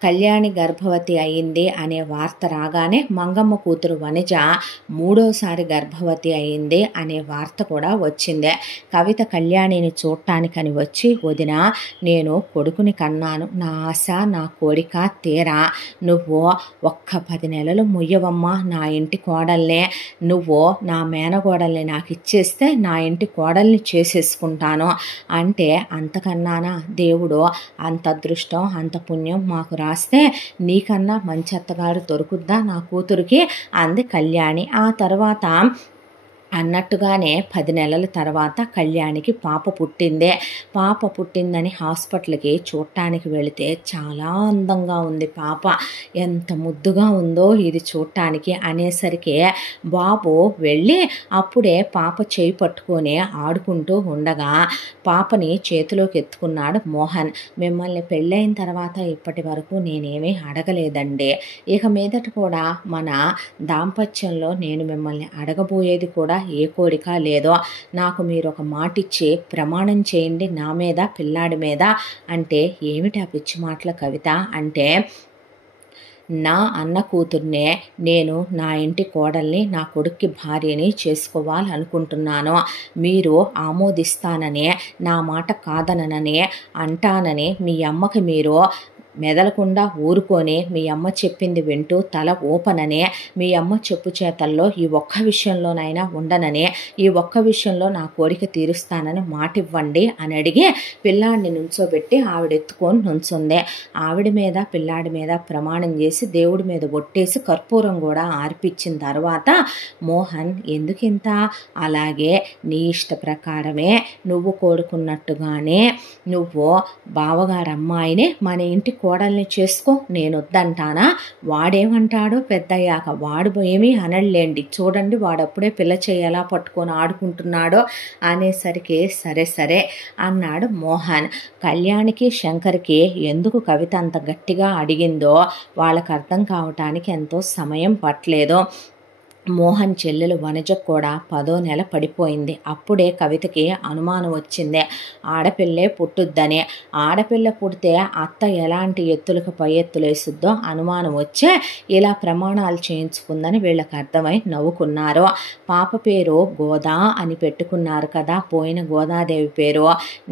కళ్యాణి గర్భవతి అయ్యింది అనే వార్త రాగానే మంగమ్మ కూతురు వనిజ 3వసారి గర్భవతి అయ్యింది అనే వార్త కూడా వచ్చింది. కవిత కళ్యాణిని చూడటానికని వచ్చి, వదిన, నేను కొడుకుని కన్నాను, నా ఆశ నా కోరిక తీరా, నువ్వు ఒక్క 10 నెలలు ముయ్యవమ్మా నా ఇంటి కోడల్నే, నువ్వు నా మేనగోడల్ని నాకు ఇచ్చేస్తే నా ఇంటి కోడల్ని చేసేసుకుంటాను అంటే, అంతకన్నానా దేవుడు, అంత అదృష్టం అంత పుణ్యం మాకు రాస్తే నీకన్నా మంచి అత్తగారు దొరుకుద్దా నా కూతురికి అంది కళ్యాణి. ఆ తర్వాత అన్నట్టుగానే 10 నెలల తర్వాత కళ్యాణికి పాప పుట్టిందే. పాప పుట్టిందని హాస్పిటల్కి చూడటానికి వెళితే చాలా అందంగా ఉంది పాప, ఎంత ముద్దుగా ఉందో ఇది చూడటానికి అనేసరికి బాబు వెళ్ళి అప్పుడే పాప చేయి పట్టుకొని ఆడుకుంటూ ఉండగా పాపని చేతిలోకి ఎత్తుకున్నాడు మోహన్. మిమ్మల్ని పెళ్ళైన తర్వాత ఇప్పటి వరకు నేనేమీ అడగలేదండి, ఇక మీదట కూడా మన దాంపత్యంలో నేను మిమ్మల్ని అడగబోయేది కూడా ఏ కోరిక లేదో, నాకు మీరు ఒక మాట ఇచ్చి ప్రమాణం చేయండి నా మీద పిల్లాడి మీద అంటే. ఏమిటి ఆ పిచ్చి మాటల కవిత అంటే, నా అన్న కూతుర్నే నేను నా ఇంటి కోడల్ని నా కొడుక్కి భార్యని చేసుకోవాలనుకుంటున్నాను. మీరు ఆమోదిస్తానని, నా మాట కాదనని అంటానని మీ అమ్మకి మీరు మెదలకుండా ఊరుకొని మీ అమ్మ చెప్పింది వింటూ తల ఊపనని, మీ అమ్మ చెప్పు చేతల్లో ఈ ఒక్క విషయంలోనైనా ఉండనని, ఈ ఒక్క విషయంలో నా కోరిక తీరుస్తానని మాట ఇవ్వండి అని అడిగి పిల్లాడిని నుంచోబెట్టి ఆవిడెత్తుకొని నుంచుంది. ఆవిడ మీద పిల్లాడి మీద ప్రమాణం చేసి దేవుడి మీద ఒట్టేసి కర్పూరం కూడా ఆర్పించిన తర్వాత, మోహన్ ఎందుకింత, అలాగే నీ ఇష్ట ప్రకారమే నువ్వు కోరుకున్నట్టుగానే నువ్వు బావగారు అమ్మాయిని మన ఇంటి కోడల్ని చేసుకో, నేను వద్దంటానా? వాడేమంటాడో పెద్దయ్యాక, వాడు ఏమీ అనలేండి, చూడండి వాడప్పుడే పిల్ల చేయాలా పట్టుకొని ఆడుకుంటున్నాడో అనేసరికి సరే సరే అన్నాడు మోహన్. కళ్యాణికి శంకర్కి ఎందుకు కవిత అంత గట్టిగా అడిగిందో వాళ్ళకు అర్థం కావటానికి ఎంతో సమయం పట్టలేదు. మోహన్ చెల్లెలు వనజకు కూడా 10వ నెల పడిపోయింది. అప్పుడే కవితకి అనుమానం వచ్చింది, ఆడపిల్లే పుట్టుద్దని. ఆడపిల్ల పుడితే అత్త ఎలాంటి ఎత్తులకు పై ఎత్తులేసుద్దో అనుమానం వచ్చే ఇలా ప్రమాణాలు చేయించుకుందని వీళ్ళకి అర్థమై నవ్వుకున్నారు. పాప పేరు గోదా అని పెట్టుకున్నారు కదా, పోయిన గోదాదేవి పేరు.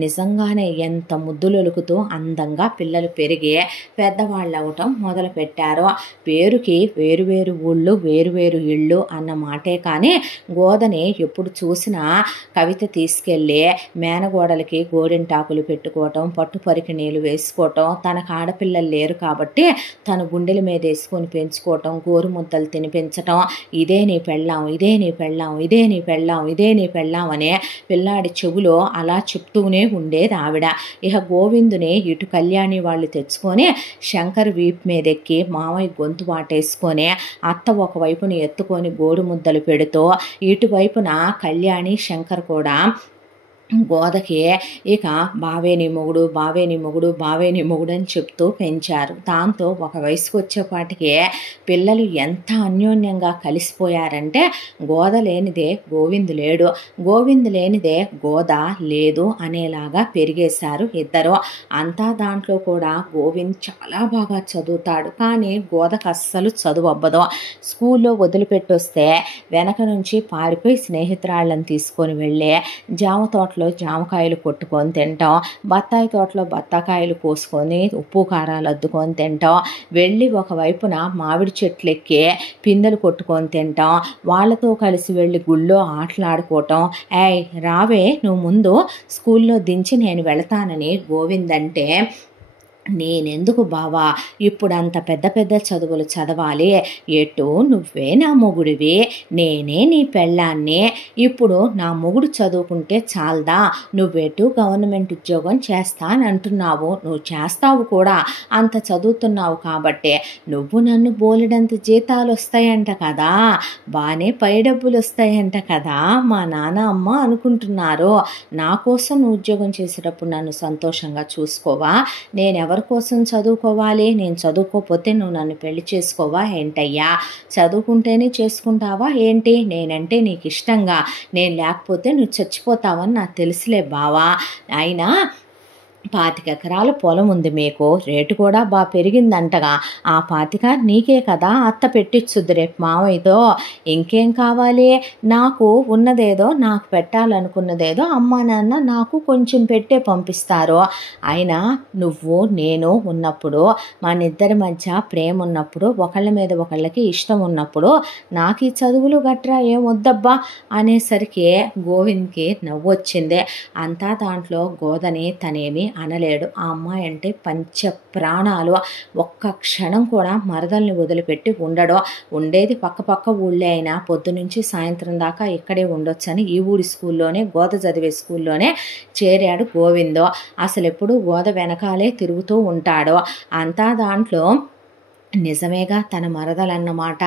నిజంగానే ఎంత ముద్దులొలుకుతూ అందంగా పిల్లలు పెరిగి పెద్దవాళ్ళు అవటం మొదలుపెట్టారు. పేరుకి వేరువేరు ఊళ్ళు వేరువేరు ఇళ్ళు అన్న మాటే కానీ గోదని ఎప్పుడు చూసినా కవిత తీసుకెళ్ళి మేనగోడలకి గోరింటాకులు పెట్టుకోవటం, పట్టు పరికిణీలు వేసుకోవటం, తనకు ఆడపిల్లలు లేరు కాబట్టి తన గుండెల మీద వేసుకొని పెంచుకోవటం, గోరు ముద్దలు తినిపించటం, ఇదే నీ పెళ్ళాం, ఇదే నీ పెళ్ళాం, ఇదే నీ పెళ్ళాం, ఇదే నీ పెళ్ళాం అనే పిల్లాడి చెవులో అలా చెప్తూనే ఉండేది ఆవిడ. ఇక గోవిందుని ఇటు కళ్యాణి వాళ్ళు తెచ్చుకొని శంకర్ వీపు మీద ఎక్కి మామయ్య గొంతు వాటేసుకొని అత్త ఒకవైపుని ఎత్తుకొని గోడు ముద్దలు పెడుతూ, ఇటువైపున కళ్యాణి శంకర్ కూడా గోదకి ఇక బావే నీ మొగుడు, బావే నీ మొగుడు, బావే నీ మొగుడు అని చెప్తూ పెంచారు. దాంతో ఒక వయసుకు వచ్చేపాటికి పిల్లలు ఎంత అన్యోన్యంగా కలిసిపోయారంటే గోద లేనిదే గోవిందు లేడు, గోవిందు లేనిదే గోద లేదు అనేలాగా పెరిగేశారు ఇద్దరు. అంతా దాంట్లో కూడా గోవింద్ చాలా బాగా చదువుతాడు, కానీ గోదకు అస్సలు చదువు అవ్వదు. స్కూల్లో వదిలిపెట్టొస్తే వెనక నుంచి పారిపోయి స్నేహితురాళ్ళని తీసుకొని వెళ్ళి జామ తోట జామకాయలు కొట్టుకొని తింటాం, బత్తాయి తోటలో బత్తాకాయలు కోసుకొని ఉప్పు కారాలు అద్దుకొని తింటాం, వెళ్ళి ఒకవైపున మామిడి చెట్లు ఎక్కి పిందెలు కొట్టుకొని తింటాం, వాళ్ళతో కలిసి వెళ్ళి గుళ్ళో ఆటలాడుకోవటం. ఏయ్ రావే నువ్వు ముందు స్కూల్లో దించి నేను వెళతానని గోవిందంటే, నేనెందుకు బావా ఇప్పుడు అంత పెద్ద పెద్ద చదువులు చదవాలి, ఎటు నువ్వే నా మొగుడివి, నేనే నీ పెళ్ళాన్ని, ఇప్పుడు నా మొగుడు చదువుకుంటే చాలదా, నువ్వెటు గవర్నమెంట్ ఉద్యోగం చేస్తానంటున్నావు, నువ్వు చేస్తావు కూడా, అంత చదువుతున్నావు కాబట్టి, నువ్వు నన్ను బోలెడంత జీతాలు వస్తాయంట కదా, బాగానే పై డబ్బులు వస్తాయంట కదా, మా నాన్న అమ్మ అనుకుంటున్నారు, నా కోసం నువ్వు ఉద్యోగం చేసేటప్పుడు నన్ను సంతోషంగా చూసుకోవా, నేనెవరి కోసం చదువుకోవాలి, నేను చదువుకోకపోతే నువ్వు నన్ను పెళ్లి చేసుకోవా ఏంటయ్యా, చదువుకుంటేనే చేసుకుంటావా ఏంటి, నేనంటే నీకు ఇష్టంగా, నేను లేకపోతే నువ్వు చచ్చిపోతావని నాకు తెలుసులే బావా, అయినా 25 ఎకరాల పొలం ఉంది మీకు, రేటు కూడా బాగా పెరిగిందంటగా, ఆ 25 నీకే కదా అత్త పెట్టించుద్ది రేపు మావయ్యతో, ఇంకేం కావాలి, నాకు ఉన్నదేదో నాకు పెట్టాలనుకున్నదేదో అమ్మా నాన్న నాకు కొంచెం పెట్టే పంపిస్తారు, అయినా నువ్వు నేను ఉన్నప్పుడు మన ఇద్దరి మధ్య ప్రేమ ఉన్నప్పుడు ఒకళ్ళ మీద ఒకళ్ళకి ఇష్టం ఉన్నప్పుడు నాకు ఈ చదువులు గట్రా ఏం వద్దబ్బా అనేసరికి గోవింద్కి నవ్వు వచ్చింది. అంతా దాంట్లో గోదని తనేమి అనలేడు. ఆ అమ్మాయి అంటే పంచ ప్రాణాలు, ఒక్క క్షణం కూడా మరదల్ని వదిలిపెట్టి ఉండడు. ఉండేది పక్క ఊళ్ళే అయినా పొద్దునుంచి సాయంత్రం దాకా ఇక్కడే ఉండొచ్చని ఈ ఊరి స్కూల్లోనే, గోద చదివే స్కూల్లోనే చేరాడు గోవిందు. అసలు ఎప్పుడు గోద వెనకాలే తిరుగుతూ ఉంటాడు. అంతా దాంట్లో నిజమేగా తన మరదలన్నమాట,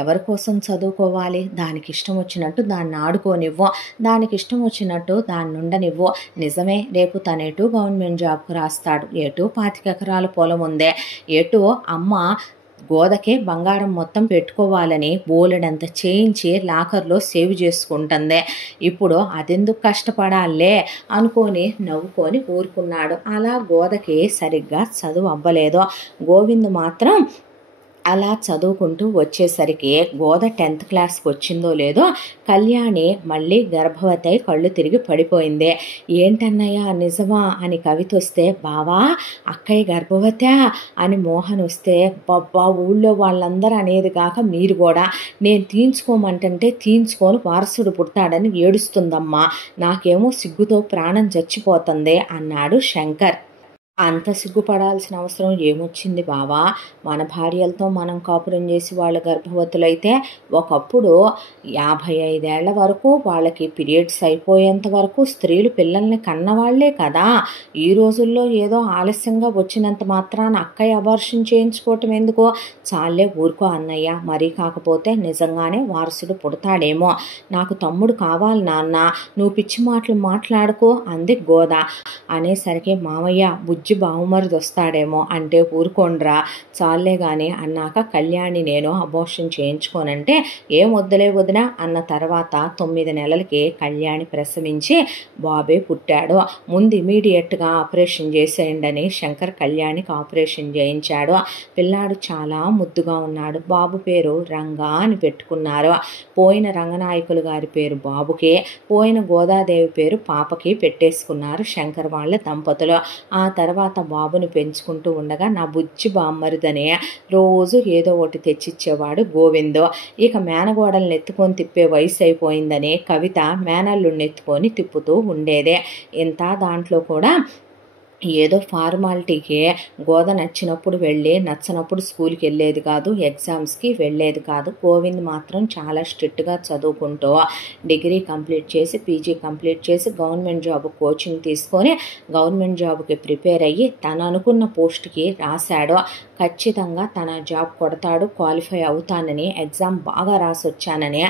ఎవరి కోసం చదువుకోవాలి, దానికి ఇష్టం వచ్చినట్టు దాన్ని ఆడుకోనివ్వు, దానికి ఇష్టం వచ్చినట్టు దాన్ని ఉండనివ్వు, నిజమే రేపు తను ఎటు గవర్నమెంట్ జాబ్కు రాస్తాడు, ఎటు 25 ఎకరాల పొలం ఉందే, ఎటు అమ్మ గోదకే బంగారం మొత్తం పెట్టుకోవాలని బోలెడంత చేయించి లాకర్లో సేవ్ చేసుకుంటుంది, ఇప్పుడు అదెందుకు కష్టపడాలే అనుకొని నవ్వుకొని ఊరుకున్నాడు. అలా గోదకి సరిగ్గా చదువు అవ్వలేదు. గోవిందు మాత్రం అలా చదువుకుంటూ వచ్చేసరికి గోద 10th క్లాస్కి వచ్చిందో లేదో కళ్యాణి మళ్ళీ గర్భవతి అయి కళ్ళు తిరిగి పడిపోయింది. ఏంటన్నయ్య నిజమా అని కవిత వస్తే, బావా అక్కయ్య గర్భవతా అని మోహన్ వస్తే, బాబా ఊళ్ళో వాళ్ళందరూ అనేది కాక మీరు కూడా, నేను తీయించుకోమంటే తీయించుకొని వారసుడు పుడతాడని ఏడుస్తుందమ్మా, నాకేమో సిగ్గుతో ప్రాణం చచ్చిపోతుంది అన్నాడు శంకర్. అంత సిగ్గుపడాల్సిన అవసరం ఏమొచ్చింది బావా, మన భార్యలతో మనం కాపురం చేసి వాళ్ళ గర్భవతులైతే ఒకప్పుడు 55 ఏళ్ల వరకు వాళ్ళకి పీరియడ్స్ అయిపోయేంత వరకు స్త్రీలు పిల్లల్ని కన్నవాళ్లే కదా. ఈ రోజుల్లో ఏదో ఆలస్యంగా వచ్చినంత మాత్రాన అక్కయ్య అబార్షన్ చేయించుకోవటం ఎందుకో, చాలే ఊరుకో అన్నయ్య, మరీ కాకపోతే నిజంగానే వారసుడు పుడతాడేమో, నాకు తమ్ముడు కావాలి నాన్న, నువ్వు పిచ్చి మాటలు మాట్లాడుకో అంది గోద. అనేసరికి మామయ్య బుజ్జి బావుమరిది వస్తాడేమో అంటే, ఊరుకోండ్రా చాలే గాని అన్నాక కళ్యాణి నేను అబార్షన్ చేయించుకోనంటే, ఏం వద్దులే వదిన అన్న తర్వాత 9 నెలలకి కళ్యాణి ప్రసవించి బాబే పుట్టాడు. ముందు ఇమీడియట్గా ఆపరేషన్ చేసేయండి అని శంకర్ కళ్యాణికి ఆపరేషన్ చేయించాడు. పిల్లాడు చాలా ముద్దుగా ఉన్నాడు. బాబు పేరు రంగా అని పెట్టుకున్నారు. పోయిన రంగనాయకులు గారి పేరు బాబుకి, పోయిన గోదాదేవి పేరు పాపకి పెట్టేసుకున్నారు శంకర్ వాళ్ళ దంపతులు. ఆ తర్వాత బాబుని పెంచుకుంటూ ఉండగా నా బుజ్జి బామ్మరిదనే రోజు ఏదో ఒకటి తెచ్చిచ్చేవాడు గోవిందు. ఇక మేనగోడల్ని ఎత్తుకొని తిప్పే వయసు అయిపోయిందని కవిత మేనల్లుడిని ఎత్తుకొని తిప్పుతూ ఉండేదే. ఇంత దాంట్లో కూడా ఏదో ఫార్మాలిటీకి గోద నచ్చినప్పుడు వెళ్ళి నచ్చనప్పుడు స్కూల్కి వెళ్ళేది కాదు, ఎగ్జామ్స్కి వెళ్ళేది కాదు. గోవింద్ మాత్రం చాలా స్ట్రిక్ట్గా చదువుకుంటూ డిగ్రీ కంప్లీట్ చేసి పీజీ కంప్లీట్ చేసి గవర్నమెంట్ జాబ్ కోచింగ్ తీసుకొని గవర్నమెంట్ జాబ్కి ప్రిపేర్ అయ్యి తను అనుకున్న పోస్ట్కి రాశాడు. ఖచ్చితంగా తన జాబ్ కొడతాడు, క్వాలిఫై అవుతానని, ఎగ్జామ్ బాగా రాసి వచ్చానని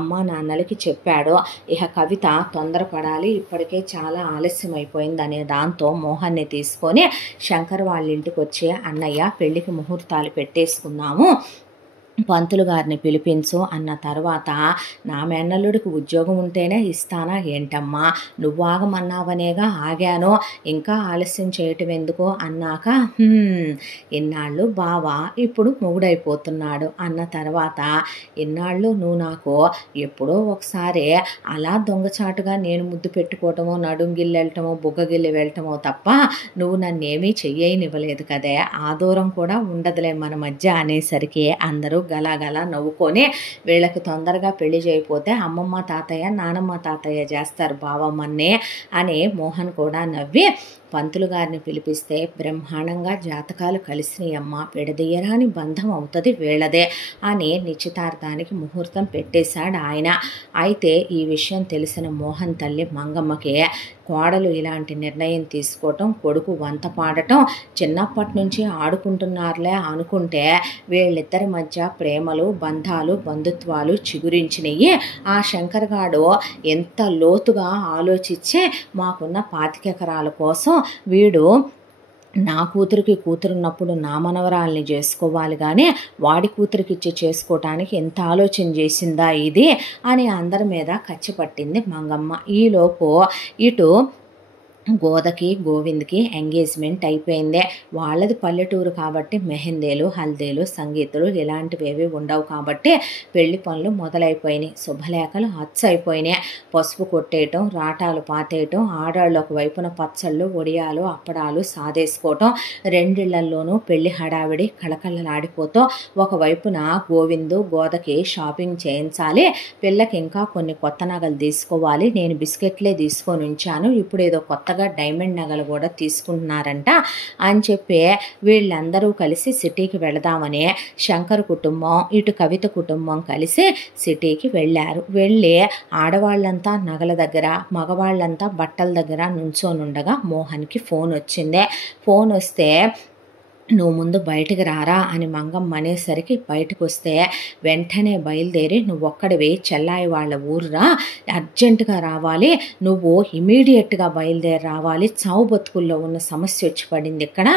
అమ్మా నాన్నలకి చెప్పాడు. ఇక కవిత తొందరపడాలి, ఇప్పటికే చాలా ఆలస్యం అయిపోయింది అనే దాంతో మోహన్ని తీసుకొని శంకర్ వాళ్ళ ఇంటికి వచ్చి, అన్నయ్య పెళ్లికి ముహూర్తాలు పెట్టేసుకున్నాము, పంతులు గారిని పిలిపించు అన్న తర్వాత, నా మేనల్లుడికి ఉద్యోగం ఉంటేనే ఇస్తానా ఏంటమ్మా, నువ్వు ఆగమన్నావనేగా ఆగాను, ఇంకా ఆలస్యం చేయటం ఎందుకు అన్నాక, ఇన్నాళ్ళు బావా ఇప్పుడు మొగుడైపోతున్నాడు అన్న తర్వాత, ఇన్నాళ్ళు నువ్వు నాకు ఎప్పుడో ఒకసారి అలా దొంగచాటుగా నేను ముద్దు పెట్టుకోవటమో నడుంగిల్లి వెళ్ళటమో బుగ్గగిల్లి వెళ్ళటమో తప్ప నువ్వు నన్నేమీ చెయ్యనివ్వలేదు కదే, ఆ దూరం కూడా ఉండదులే మన మధ్య అనేసరికి అందరూ గలాగలా నవ్వుకొని, వీళ్ళకి తొందరగా పెళ్లి చేయకపోతే అమ్మమ్మ తాతయ్య నానమ్మ తాతయ్య చేస్తారు బావమ్మన్నే అని మోహన్ కూడా నవ్వి పంతులు గారిని పిలిపిస్తే, బ్రహ్మాండంగా జాతకాలు కలిసినాయమ్మ, విడదీయరాని బంధం అవుతుంది వీళ్ళదే అని నిశ్చితార్థానికి ముహూర్తం పెట్టేశాడు ఆయన. అయితే ఈ విషయం తెలిసిన మోహన్ తల్లి మంగమ్మకి కోడలు ఇలాంటి నిర్ణయం తీసుకోవటం, కొడుకు వంత పాడటం, చిన్నప్పటి నుంచి ఆడుకుంటున్నారులే అనుకుంటే వీళ్ళిద్దరి మధ్య ప్రేమలు బంధాలు బంధుత్వాలు చిగురించినవి. ఆ శంకర్ గాడు ఎంత లోతుగా ఆలోచించి మాకున్న 25 ఎకరాల కోసం వీడు నా కూతురికి కూతురున్నప్పుడు నా మనవరాల్ని చేసుకోవాలి కానీ వాడి కూతురికి ఇచ్చి చేసుకోవటానికి ఎంత ఆలోచన చేసిందా ఇది అని అందరి మీద కచ్చిపట్టింది మంగమ్మ. ఈలోపు ఇటు గోదకి గోవింద్కి ఎంగేజ్మెంట్ అయిపోయింది. వాళ్ళది పల్లెటూరు కాబట్టి మెహందీలు హల్దీలు సంగీతులు ఇలాంటివి ఉండవు కాబట్టి పెళ్లి పనులు మొదలైపోయినాయి. శుభలేఖలు అయిపోయినాయి. పసుపు కొట్టేయటం, రాటాలు పాతేయటం, ఆడాళ్ళు ఒకవైపున పచ్చళ్ళు ఒడియాలు అప్పడాలు సాదేసుకోవటం, రెండిళ్లల్లోనూ పెళ్లి హడావిడి కళకళలాడిపోతూ ఒకవైపున గోవిందు గోదకి షాపింగ్ చేయించాలి, పిల్లకి ఇంకా కొన్ని కొత్త నగలు తీసుకోవాలి, నేను బిస్కెట్లే తీసుకొని ఉంచాను, ఇప్పుడు ఏదో కొత్త డైమండ్ నగలు కూడా తీసుకుంటున్నారంట అని చెప్పి వీళ్ళందరూ కలిసి సిటీకి వెళదామని శంకర్ కుటుంబం ఇటు కవిత కుటుంబం కలిసి సిటీకి వెళ్ళారు. వెళ్ళి ఆడవాళ్ళంతా నగల దగ్గర మగవాళ్ళంతా బట్టల దగ్గర నుంచోనుండగా మోహన్కి ఫోన్ వచ్చింది. ఫోన్ వస్తే, నువ్వు ముందు బయటికి రారా అని మంగమ్మ అనేసరికి బయటకు వస్తే, వెంటనే బయలుదేరి నువ్వు ఒక్కడివి చెల్లాయి వాళ్ళ ఊరురా, అర్జెంటుగా రావాలి, నువ్వు ఇమీడియట్గా బయలుదేరి రావాలి, చావు బతుకుల్లో ఉన్న సమస్య వచ్చి పడింది ఇక్కడ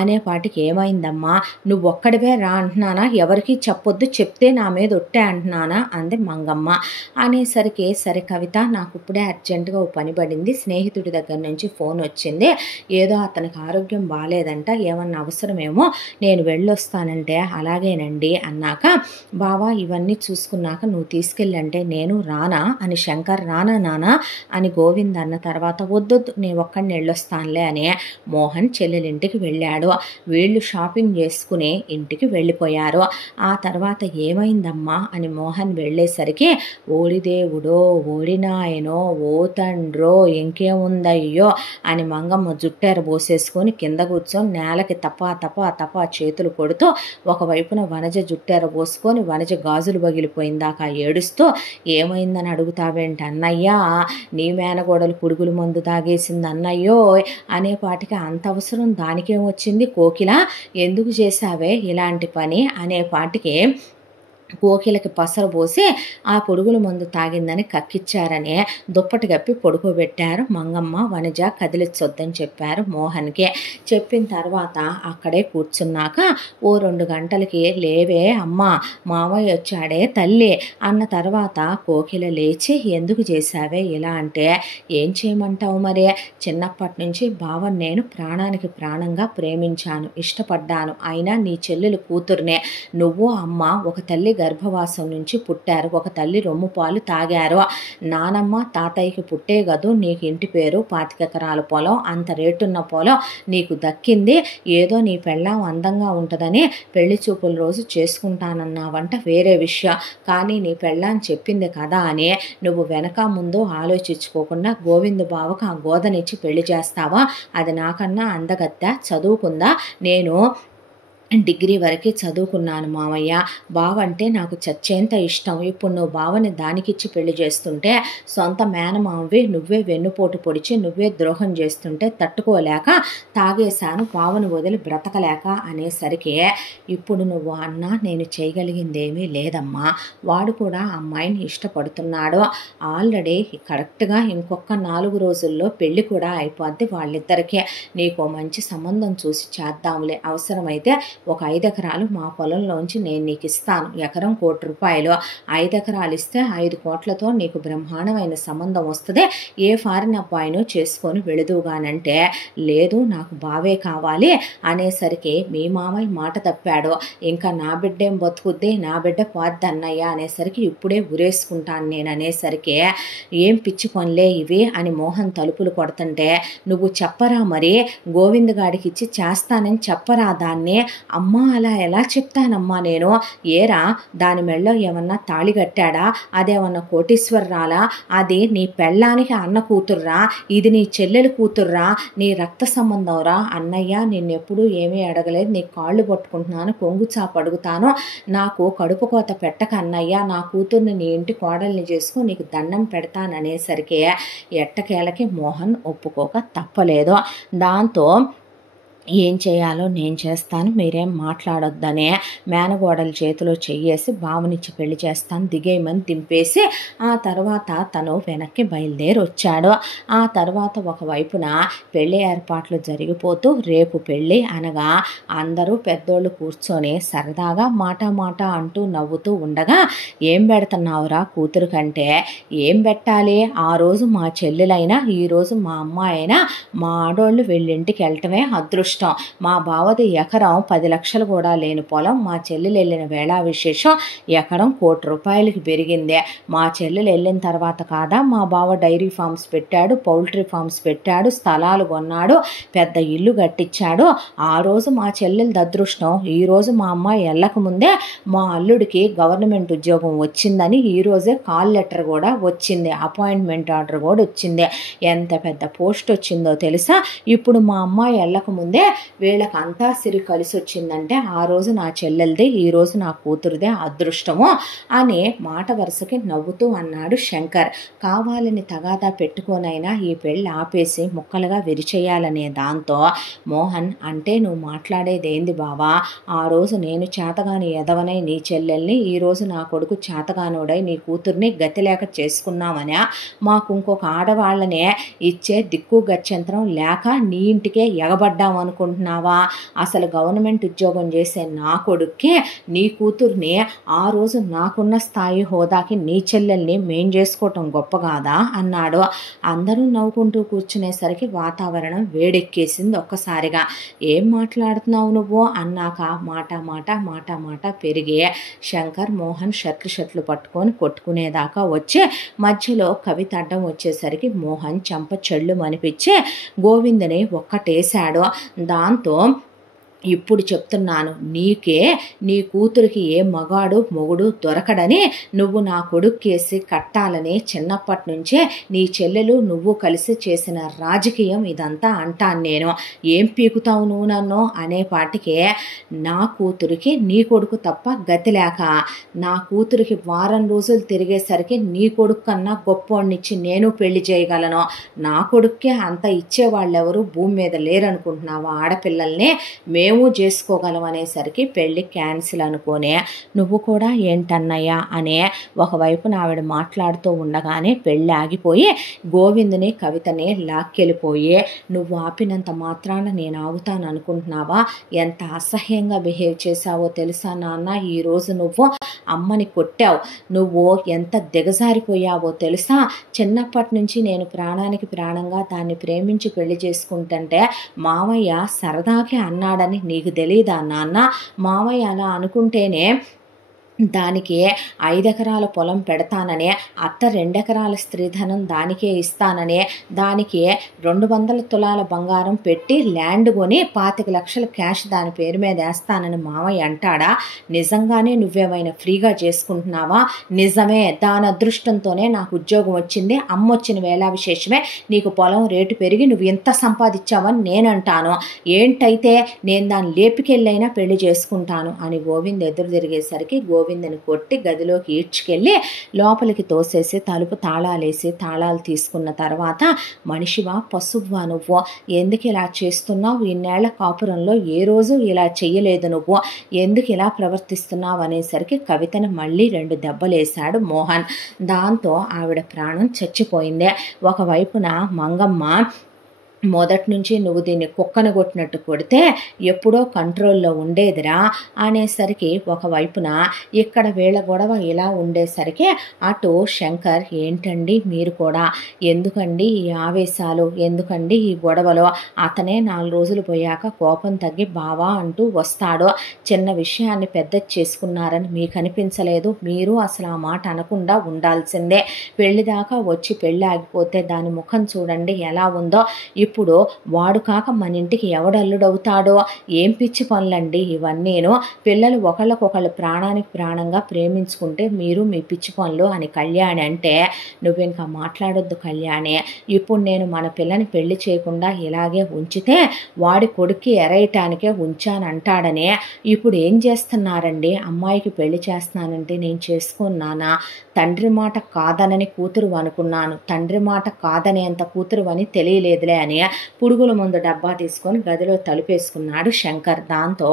అనేపాటికి, ఏమైందమ్మా నువ్వు ఒక్కడివే రా అంటున్నానా, ఎవరికి చెప్పొద్దు, చెప్తే నా మీద ఒట్టే అంటున్నానా అంది మంగమ్మ. అనేసరికి, సరే కవిత నాకు ఇప్పుడే అర్జెంటుగా ఓ పని పడింది, స్నేహితుడి దగ్గర నుంచి ఫోన్ వచ్చింది, ఏదో అతనికి ఆరోగ్యం బాగాలేదంట, ఏమన్నా అవసరం కష్టమేమో, నేను వెళ్ళొస్తానంటే అలాగేనండి అన్నాక, బావా ఇవన్నీ చూసుకున్నాక నువ్వు తీసుకెళ్ళంటే నేను రానా అని శంకర్, రానా నానా అని గోవింద్ అన్న తర్వాత, వద్దొద్దు నేను ఒక్కడిని వెళ్ళొస్తానులే అని మోహన్ చెల్లెలింటికి వెళ్ళాడు. వీళ్ళు షాపింగ్ చేసుకుని ఇంటికి వెళ్ళిపోయారు. ఆ తర్వాత ఏమైందమ్మా అని మోహన్ వెళ్ళేసరికి, ఓడిదేవుడో ఓడినాయనో ఓ తండ్రో ఇంకేముందయ్యో అని మంగమ్మ జుట్టెర పోసేసుకొని కింద కూర్చొని నేలకి తపా తపా తపా చేతులు కొడుతూ, ఒకవైపున వనజ జుట్టెర పోసుకొని వనజ గాజులు పగిలిపోయిందాక ఏడుస్తూ, ఏమైందని అడుగుతావేంటి అన్నయ్యా, నీ మేనగోడలు పురుగుల మందు తాగేసింది అన్నయ్యో అనేపాటికి, అంత అవసరం దానికేమొచ్చింది కోకిల, ఎందుకు చేశావే ఇలాంటి పని అనేపాటికి కోకిలకి పసరు పోసి ఆ పొడుగుల మందు తాగిందని కక్కిచ్చారని దుప్పటి కప్పి పడుకోబెట్టారు మంగమ్మ. వనజ కదిలిచ్చొద్దని చెప్పారు మోహన్కి. చెప్పిన తర్వాత అక్కడే కూర్చున్నాక ఓ 2 గంటలకి, లేవే అమ్మ మామయ్య వచ్చాడే తల్లి అన్న తర్వాత కోకిల లేచి, ఎందుకు చేశావే ఇలా అంటే, ఏం చేయమంటావు మరి, చిన్నప్పటి నుంచి బావని నేను ప్రాణానికి ప్రాణంగా ప్రేమించాను, ఇష్టపడ్డాను. అయినా నీ చెల్లెలు కూతుర్నే, నువ్వు అమ్మ ఒక తల్లి గర్భవాసం నుంచి పుట్టారు, ఒక తల్లి రొమ్ము పాలు తాగారు. నానమ్మ తాతయ్యకి పుట్టే గదు నీకు ఇంటి పేరు 25 ఎకరాల పొలం, అంత రేటున్న పొలం నీకు దక్కింది. ఏదో నీ పెళ్ళాం అందంగా ఉంటుందని పెళ్లి చూపుల రోజు చేసుకుంటానన్నావంట వేరే విషయం, కానీ నీ పెళ్ళాం చెప్పింది కదా అని నువ్వు వెనక ముందు ఆలోచించుకోకుండా గోవిందు బావకు ఆ గోదనిచ్చి పెళ్లి చేస్తావా, అది నాకన్నా అందగత్తా, చదువుకుందా, నేను డిగ్రీ వరకు చదువుకున్నాను మామయ్య, బావ అంటే నాకు చచ్చేంత ఇష్టం. ఇప్పుడు నువ్వు బావని దానికిచ్చి పెళ్లి చేస్తుంటే, సొంత మేనమామవి నువ్వే వెన్నుపోటు పొడిచి నువ్వే ద్రోహం చేస్తుంటే తట్టుకోలేక తాగేశాను, బావను వదిలి బ్రతకలేక అనేసరికి, ఇప్పుడు నువ్వు అన్నా నేను చేయగలిగిందేమీ లేదమ్మా, వాడు కూడా అమ్మాయిని ఇష్టపడుతున్నాడు, ఆల్రెడీ కరెక్ట్గా ఇంకొక 4 రోజుల్లో పెళ్లి కూడా అయిపోద్ది వాళ్ళిద్దరికీ, నీకు మంచి సంబంధం చూసి చేద్దాంలే, అవసరమైతే ఒక 5 ఎకరాలు మా పొలంలోంచి నేను నీకు ఇస్తాను, ఎకరం ₹1,00,00,000, 5 ఎకరాలు ఇస్తే 5 కోట్లతో నీకు బ్రహ్మాండమైన సంబంధం వస్తుంది, ఏ ఫారిన్ అబ్బాయినో చేసుకొని వెళుదువుగానంటే, లేదు నాకు బావే కావాలి అనేసరికి, మీ మామయ్య మాట తప్పాడు, ఇంకా నా బిడ్డేం బతుకుద్ది, నా బిడ్డ పోద్ది అన్నయ్య అనేసరికి, ఇప్పుడే ఉరేసుకుంటాను నేను అనేసరికి, ఏం పిచ్చి పనులే ఇవి అని మోహన్ తలుపులు కొడుతుంటే, నువ్వు చెప్పరా మరి గోవింద్ గాడికి ఇచ్చి చేస్తానని చెప్పరా దాన్ని, అమ్మా అలా ఎలా చెప్తానమ్మా నేను, ఏరా దాని మెళ్ళో ఏమన్నా తాళి కట్టాడా, అదేమన్నా కోటీశ్వరరాలా, అది నీ పెళ్ళానికి అన్న కూతుర్రా, ఇది నీ చెల్లెలు కూతుర్రా, నీ రక్త సంబంధంరా, అన్నయ్య నిన్నెప్పుడు ఏమీ అడగలేదు, నీ కాళ్ళు పట్టుకుంటున్నాను, కొంగు చాపు అడుగుతాను, నాకు కడుపు కోత పెట్టక అన్నయ్య, నా కూతుర్ని నీ ఇంటి కోడల్ని చేసుకుని నీకు దండం పెడతాననేసరికి ఎట్టకేలకి మోహన్ ఒప్పుకోక తప్పలేదు. దాంతో ఏం చేయాలో నేను చేస్తాను, మీరేం మాట్లాడొద్దనే మేనగోడల చేతిలో చెయ్యేసి బావనిచ్చి పెళ్లి చేస్తాను దిగేయమని దింపేసి, ఆ తర్వాత తను వెనక్కి బయలుదేరి వచ్చాడు. ఆ తర్వాత ఒకవైపున పెళ్లి ఏర్పాట్లు జరిగిపోతూ, రేపు పెళ్ళి అనగా అందరూ పెద్దోళ్ళు కూర్చొని సరదాగా మాట అంటూ నవ్వుతూ ఉండగా, ఏం పెడుతున్నావురా కూతురు కంటే, ఏం పెట్టాలి, ఆ రోజు మా చెల్లెలైనా ఈరోజు మా అమ్మాయి అయినా మా ఆడోళ్ళు వీళ్ళింటికి వెళ్ళటమే అదృష్టం, మా బావది ఎకరం 10 లక్షలు కూడా లేని పొలం, మా చెల్లెలు వెళ్ళిన వేళ విశేషం ఎకరం ₹1,00,00,000కి పెరిగిందే, మా చెల్లెలు వెళ్ళిన తర్వాత కాదా మా బావ డైరీ ఫార్మ్స్ పెట్టాడు, పౌల్ట్రీ ఫార్మ్స్ పెట్టాడు, స్థలాలు కొన్నాడు, పెద్ద ఇల్లు కట్టించాడు, ఆ రోజు మా చెల్లెలు అదృష్టం, ఈరోజు మా అమ్మాయి వెళ్ళక ముందే మా అల్లుడికి గవర్నమెంట్ ఉద్యోగం వచ్చిందని ఈరోజే కాల్ లెటర్ కూడా వచ్చింది, అపాయింట్మెంట్ ఆర్డర్ కూడా వచ్చింది, ఎంత పెద్ద పోస్ట్ వచ్చిందో తెలుసా, ఇప్పుడు మా అమ్మాయి వెళ్ళక ముందే వీళ్ళకంతా సిరి కలిసి వచ్చిందంటే, ఆ రోజు నా చెల్లెలది ఈరోజు నా కూతురుదే అదృష్టము అని మాట వరుసకి నవ్వుతూ అన్నాడు శంకర్. కావాలని తగాదా పెట్టుకోనైనా ఈ పెళ్ళి ఆపేసి ముక్కలుగా విరిచేయాలనే దాంతో మోహన్, అంటే నువ్వు మాట్లాడేదేంది బావా, ఆ రోజు నేను చేతగాని ఎదవనై నీ చెల్లెల్ని, ఈరోజు నా కొడుకు చేతగానోడై నీ కూతుర్ని గతిలేక చేసుకున్నామనే, మాకు ఇంకొక ఆడవాళ్ళనే ఇచ్చే దిక్కు గత్యంతరం లేక నీ ఇంటికే ఎగబడ్డామను అనుకుంటున్నావా? అసలు గవర్నమెంట్ ఉద్యోగం చేసే నా కొడుక్కి నీ కూతుర్ని ఆ రోజు నాకున్న స్థాయి హోదాకి నీ చెల్లెల్ని మేం చేసుకోవటం గొప్ప కాదా అన్నాడు. అందరూ నవ్వుకుంటూ కూర్చునేసరికి వాతావరణం వేడెక్కేసింది ఒక్కసారిగా. ఏం మాట్లాడుతున్నావు నువ్వు అన్నాక మాట పెరిగి శంకర్ మోహన్ షర్ట్లు పట్టుకొని కొట్టుకునేదాకా వచ్చి మధ్యలో కవిత అడ్డం వచ్చేసరికి మోహన్ చెంప చెళ్ళు మనిపించి గోవిందని ఒక్కటేశాడు. దాంతో ఇప్పుడు చెప్తున్నాను, నీకే నీ కూతురికి ఏ మగాడు మొగుడు దొరకడని నువ్వు నా కొడుకు కేసి కట్టాలని చిన్నప్పటి నుంచే నీ చెల్లెలు నువ్వు కలిసి చేసిన రాజకీయం ఇదంతా అంటాను నేను. ఏం పీకుతావు నువ్వు నన్ను అనేపాటికే నా కూతురికి నీ కొడుకు తప్ప గతి లేక నా కూతురికి వారం రోజులు తిరిగేసరికి నీ కొడుకు కన్నా గొప్పోడినిచ్చి నేను పెళ్లి చేయగలను. నా కొడుక్కే అంత ఇచ్చేవాళ్ళెవరు భూమి మీద లేరనుకుంటున్నావా? ఆడపిల్లల్ని మేము చేసుకోగలం అనేసరికి పెళ్లి క్యాన్సిల్ అనుకోనే నువ్వు కూడా ఏంటన్నయ్యా అనే ఒకవైపున ఆవిడ మాట్లాడుతూ ఉండగానే పెళ్ళి ఆగిపోయి గోవిందుని కవితని లాక్కెళ్ళిపోయి నువ్వు ఆపినంత మాత్రాన నేను ఆగుతాను అనుకుంటున్నావా? ఎంత అసహ్యంగా బిహేవ్ చేశావో తెలుసా నాన్న. ఈరోజు నువ్వు అమ్మని కొట్టావు, నువ్వు ఎంత దిగజారిపోయావో తెలుసా. చిన్నప్పటి నుంచి నేను ప్రాణానికి ప్రాణంగా దాన్ని ప్రేమించి పెళ్లి చేసుకుంటుంటే మామయ్య సరదాకి అన్నాడని నీకు తెలీదా నాన్న? మామయ్య అలా అనుకుంటేనే దానికి 5 ఎకరాల పొలం పెడతానని, అత్త 2 ఎకరాల స్త్రీధనం దానికే ఇస్తానని, దానికి 200 తులాల బంగారం పెట్టి ల్యాండ్ కొని 25 లక్షల క్యాష్ దాని పేరు మీద వేస్తానని మామయ్య అంటాడా? నిజంగానే నువ్వేమైనా ఫ్రీగా చేసుకుంటున్నావా? నిజమే, దాని అదృష్టంతోనే నాకు ఉద్యోగం వచ్చింది. అమ్మొచ్చిన వేళ విశేషమే నీకు పొలం రేటు పెరిగి నువ్వు ఎంత సంపాదించావని నేనంటాను. ఏంటైతే నేను దాన్ని లేపికెళ్ళైనా పెళ్లి చేసుకుంటాను అని గోవింద్ ఎదురు తిరిగేసరికి గోవిందని కొట్టి గదిలోకి ఈడ్చుకెళ్ళి లోపలికి తోసేసి తలుపు తాళాలేసి తాళాలు తీసుకున్న తర్వాత మనిషివా పశువువా నువ్వు? ఎందుకు ఇలా చేస్తున్నావు? ఇన్నేళ్ల కాపురంలో ఏ రోజు ఇలా చెయ్యలేదు నువ్వు, ఎందుకు ఇలా ప్రవర్తిస్తున్నావు అనేసరికి కవితను మళ్ళీ 2 దెబ్బలేశాడు మోహన్. దాంతో ఆవిడ ప్రాణం చచ్చిపోయింది. ఒకవైపున మంగమ్మ మొదటి నుంచి నువ్వు దీన్ని కుక్కను కొట్టినట్టు కొడితే ఎప్పుడో కంట్రోల్లో ఉండేదిరా అనేసరికి ఒకవైపున ఇక్కడ వీళ్ళ గొడవ ఇలా ఉండేసరికి అటు శంకర్ ఏంటండి మీరు కూడా ఎందుకండి ఈ ఆవేశాలు, ఎందుకండి ఈ గొడవలు? అతనే 4 రోజులు పోయాక కోపం తగ్గి బావా అంటూ వస్తాడు. చిన్న విషయాన్ని పెద్ద చేసుకున్నారని మీకు అనిపించలేదు? మీరు అసలు ఆ మాట అనకుండా ఉండాల్సిందే. పెళ్లి దాకా వచ్చి పెళ్ళి ఆగిపోతే దాని ముఖం చూడండి ఎలా ఉందో. ఇప్పుడు వాడు కాక మన ఇంటికి ఎవడల్లుడవుతాడో? ఏం పిచ్చి పనులండి ఇవన్నీను. పిల్లలు ఒకళ్ళకొకళ్ళు ప్రాణానికి ప్రాణంగా ప్రేమించుకుంటే మీరు మీ పిచ్చి పనులు అని కళ్యాణి అంటే నువ్వింకా మాట్లాడొద్దు కళ్యాణి. ఇప్పుడు నేను మన పిల్లని పెళ్లి చేయకుండా ఇలాగే ఉంచితే వాడి కొడుక్కి ఎరేయటానికే ఉంచానంటాడనే. ఇప్పుడు ఏం చేస్తున్నారండి? అమ్మాయికి పెళ్లి చేస్తున్నానంటే నేను చేసుకున్నానా? తండ్రి మాట కాదనని కూతురు అనుకున్నాను, తండ్రి మాట కాదనేంత కూతురు అని తెలియలేదులే అని పురుగుల ముందు డబ్బా తీసుకొని గదిలో తలుపేసుకున్నాడు శంకర్. దాంతో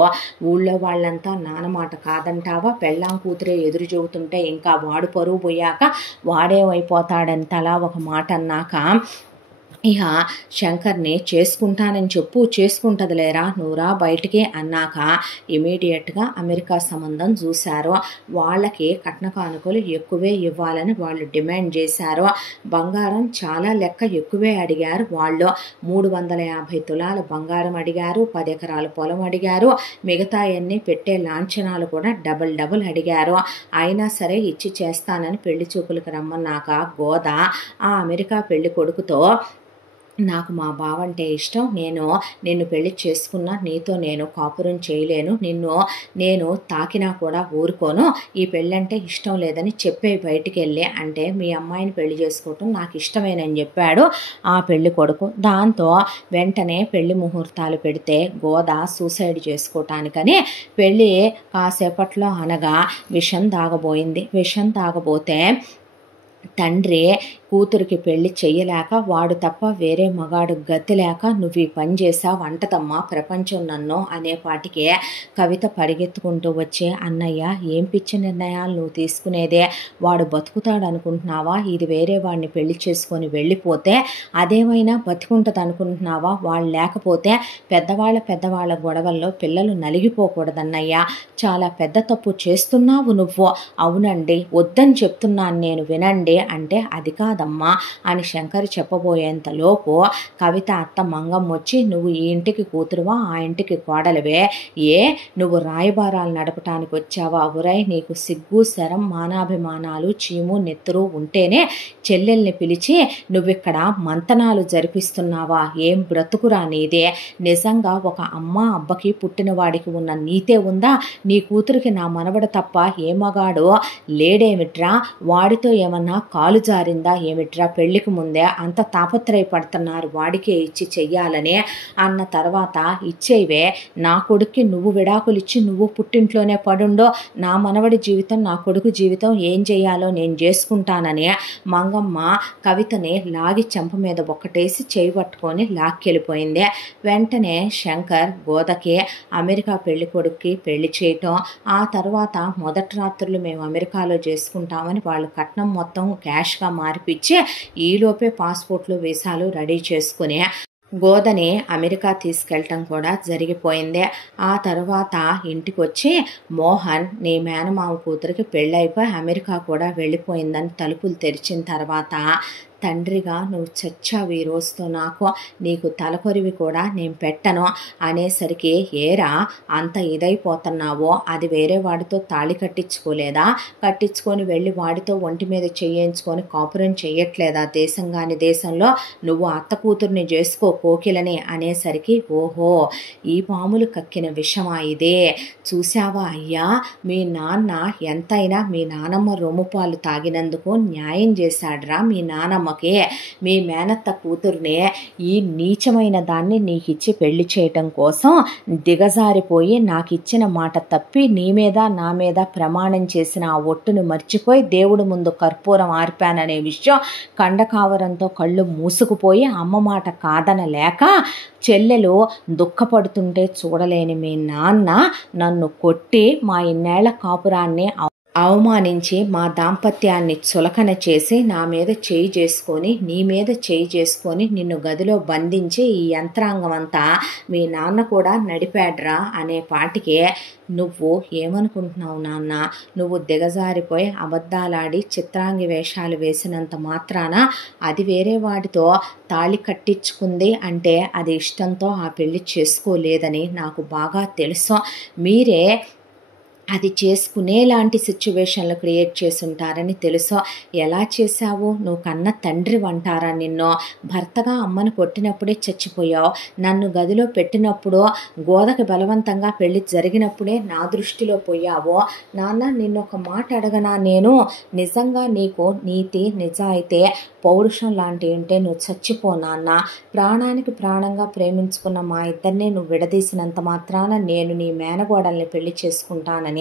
ఊళ్ళో వాళ్ళంతా నాన్న మాట కాదంటావా, పెళ్ళాం కూతురే ఎదురు చెబుతుంటే ఇంకా వాడు పరువు పోయాక వాడేమైపోతాడని తలా ఒక మాట అన్నాక ఇక శంకర్ని చేసుకుంటానని చెప్పు, చేసుకుంటుందిలేరా నువ్వురా బయటికి అన్నాక ఇమీడియట్గా అమెరికా సంబంధం చూశారు. వాళ్ళకి కట్న కానుకలు ఎక్కువే ఇవ్వాలని వాళ్ళు డిమాండ్ చేశారు. బంగారం చాలా లెక్క ఎక్కువే అడిగారు వాళ్ళు. 350 తులాల బంగారం అడిగారు, 10 ఎకరాల పొలం అడిగారు, మిగతా అన్నీ పెట్టే లాంఛనాలు కూడా డబుల్ అడిగారు. అయినా సరే ఇచ్చి చేస్తానని పెళ్లి చూపులకు రమ్మన్నాక గోద ఆ అమెరికా పెళ్లి కొడుకుతో నాకు మా బావంటే ఇష్టం, నిన్ను పెళ్లి చేసుకున్నా నీతో నేను కాపురం చేయలేను, నేను తాకినా కూడా ఊరుకోను, ఈ పెళ్ళంటే ఇష్టం లేదని చెప్పే బయటికి వెళ్ళి అంటే మీ అమ్మాయిని పెళ్లి చేసుకోవటం నాకు ఇష్టమేనని చెప్పాడు ఆ పెళ్లి కొడుకు. దాంతో వెంటనే పెళ్లి ముహూర్తాలు పెడితే గోద సూసైడ్ చేసుకోవటానికని పెళ్ళి కాసేపట్లో అనగా విషం తాగబోయింది. విషం తాగబోతే తండ్రి కూతురికి పెళ్లి చెయ్యలేక వాడు తప్ప వేరే మగాడు గతి లేక నువ్వు ఈ పని చేసా వంటదమ్మా ప్రపంచం నన్ను అనేపాటికే కవిత పరిగెత్తుకుంటూ వచ్చి, అన్నయ్య ఏం పిచ్చి నిర్ణయాలు నువ్వు తీసుకునేదే, వాడు బతుకుతాడు అనుకుంటున్నావా, ఇది వేరే వాడిని పెళ్లి చేసుకొని వెళ్ళిపోతే అదేమైనా బతుకుంటుంది అనుకుంటున్నావా, వాళ్ళు లేకపోతే పెద్దవాళ్ళ గొడవల్లో పిల్లలు నలిగిపోకూడదన్నయ్య, చాలా పెద్ద తప్పు చేస్తున్నావు నువ్వు. అవునండి వద్దని చెప్తున్నాను నేను వినండి అంటే, అది కాదమ్మా అని శంకర్ చెప్పబోయేంతలోపు కవిత అత్త మంగమ్మ వచ్చి, నువ్వు ఈ ఇంటికి కూతురువా, ఆ ఇంటికి కోడలివే, నువ్వు రాయబారాలు నడపటానికి వచ్చావా, ఉరై నీకు సిగ్గు శరం మానాభిమానాలు చీము నెత్తురు ఉంటేనే చెల్లెల్ని పిలిచి నువ్విక్కడ మంతనాలు జరిపిస్తున్నావా, ఏం బ్రతుకురా నీదే, నిజంగా ఒక అమ్మ అబ్బకి పుట్టిన వాడికి ఉన్న నీతే ఉందా, నీ కూతురికి నా మనవడు తప్ప ఏ మగాడు లేడేమిట్రా, వాడితో ఏమన్నా కాలు జారిందా ఏమిట్రా, పెళ్లికి ముందే అంత తాపత్రయపడుతున్నారు వాడికే ఇచ్చి చెయ్యాలని అన్న తర్వాత, ఇచ్చేవే నా కొడుక్కి నువ్వు విడాకులిచ్చి నువ్వు పుట్టింట్లోనే పడుండో, నా మనవడి జీవితం నా కొడుకు జీవితం ఏం చేయాలో నేను చేసుకుంటానని మంగమ్మ కవితని లాగి చెంప మీద ఒక్కటేసి చేయి పట్టుకొని లాక్కెళ్ళిపోయింది. వెంటనే శంకర్ గోదకి అమెరికా పెళ్లి కొడుక్కి పెళ్లి చేయటం, ఆ తర్వాత మొదటి రాత్రులు మేము అమెరికాలో చేసుకుంటామని వాళ్ళు కట్నం మొత్తం క్యాష్గా మార్పిచ్చి ఈలోపే పాస్పోర్ట్లు వీసాలు రెడీ చేసుకుని గోదని అమెరికా తీసుకెళ్ళటం కూడా జరిగిపోయింది. ఆ తర్వాత ఇంటికి వచ్చి, మోహన్ నీ మేనమామ కూతురికి పెళ్ళైపోయి అమెరికా కూడా వెళ్ళిపోయిందని తలుపులు తెరిచిన తర్వాత, తండ్రిగా నువ్వు చచ్చావు ఈ రోజుతో, నాకు నీకు తలకొరివి కూడా నేను పెట్టను అనేసరికి, ఏరా అంత ఇదైపోతున్నావో, అది వేరే వాడితో తాళి కట్టించుకోలేదా, కట్టించుకొని వెళ్ళి వాడితో ఒంటి మీద చేయించుకొని కాపురం చెయ్యట్లేదా, దేశం కాని దేశంలో నువ్వు అత్త కూతుర్ని చేసుకో కోకిలని అనేసరికి, ఓహో ఈ పాములు కక్కిన విషమా ఇదే, చూశావా అయ్యా మీ నాన్న ఎంతైనా మీ నానమ్మ రొమ్ముపాలు తాగినందుకు న్యాయం చేశాడ్రా మీ నానమ్మ, మీ మేనత్త కూతుర్నే ఈ నీచమైన దాన్ని నీకిచ్చి పెళ్లి చేయటం కోసం దిగజారిపోయి నాకు ఇచ్చిన మాట తప్పి నీ మీద నా మీద ప్రమాణం చేసిన ఆ ఒట్టును మర్చిపోయి దేవుడు ముందు కర్పూరం ఆర్పాననే విషయం కండకావరంతో కళ్ళు మూసుకుపోయి అమ్మ మాట కాదనలేక చెల్లెలు దుఃఖపడుతుంటే చూడలేని మీ నాన్న నన్ను కొట్టి మా ఇన్నేళ్ల కాపురాన్ని అవమానించి మా దాంపత్యాన్ని చులకన చేసి నా మీద చేయి చేసుకొని నీ మీద చేయి చేసుకొని నిన్ను గదిలో బంధించి ఈ యంత్రాంగం అంతా మీ నాన్న కూడా నడిపాడ్రా అనే పాటికే, నువ్వు ఏమనుకుంటున్నావు నాన్న, నువ్వు దిగజారిపోయి అబద్ధాలాడి చిత్రాంగి వేషాలు వేసినంత మాత్రాన అది వేరే వాడితో తాళి కట్టించుకుంది అంటే అది ఇష్టంతో ఆ పెళ్లి చేసుకోలేదని నాకు బాగా తెలుసు, మీరే అది చేసుకునేలాంటి సిచ్యువేషన్లు క్రియేట్ చేసి ఉంటారని తెలుసు, ఎలా చేశావు, నువ్వు కన్న తండ్రి అంటారా నిన్ను, భర్తగా అమ్మను కొట్టినప్పుడే చచ్చిపోయావు, నన్ను గదిలో పెట్టినప్పుడు గోదకి బలవంతంగా పెళ్లి జరిగినప్పుడే నా దృష్టిలో పోయావు, నాన్న నిన్నొక మాట అడగనా, నేను నిజంగా నీకు నీతి నిజాయితీ పౌరుషం లాంటివి ఉంటే నువ్వు చచ్చిపో నాన్న, ప్రాణానికి ప్రాణంగా ప్రేమించుకున్న మా ఇద్దరినే నువ్వు విడదీసినంత మాత్రాన నేను నీ మేనగోడల్ని పెళ్లి చేసుకుంటానని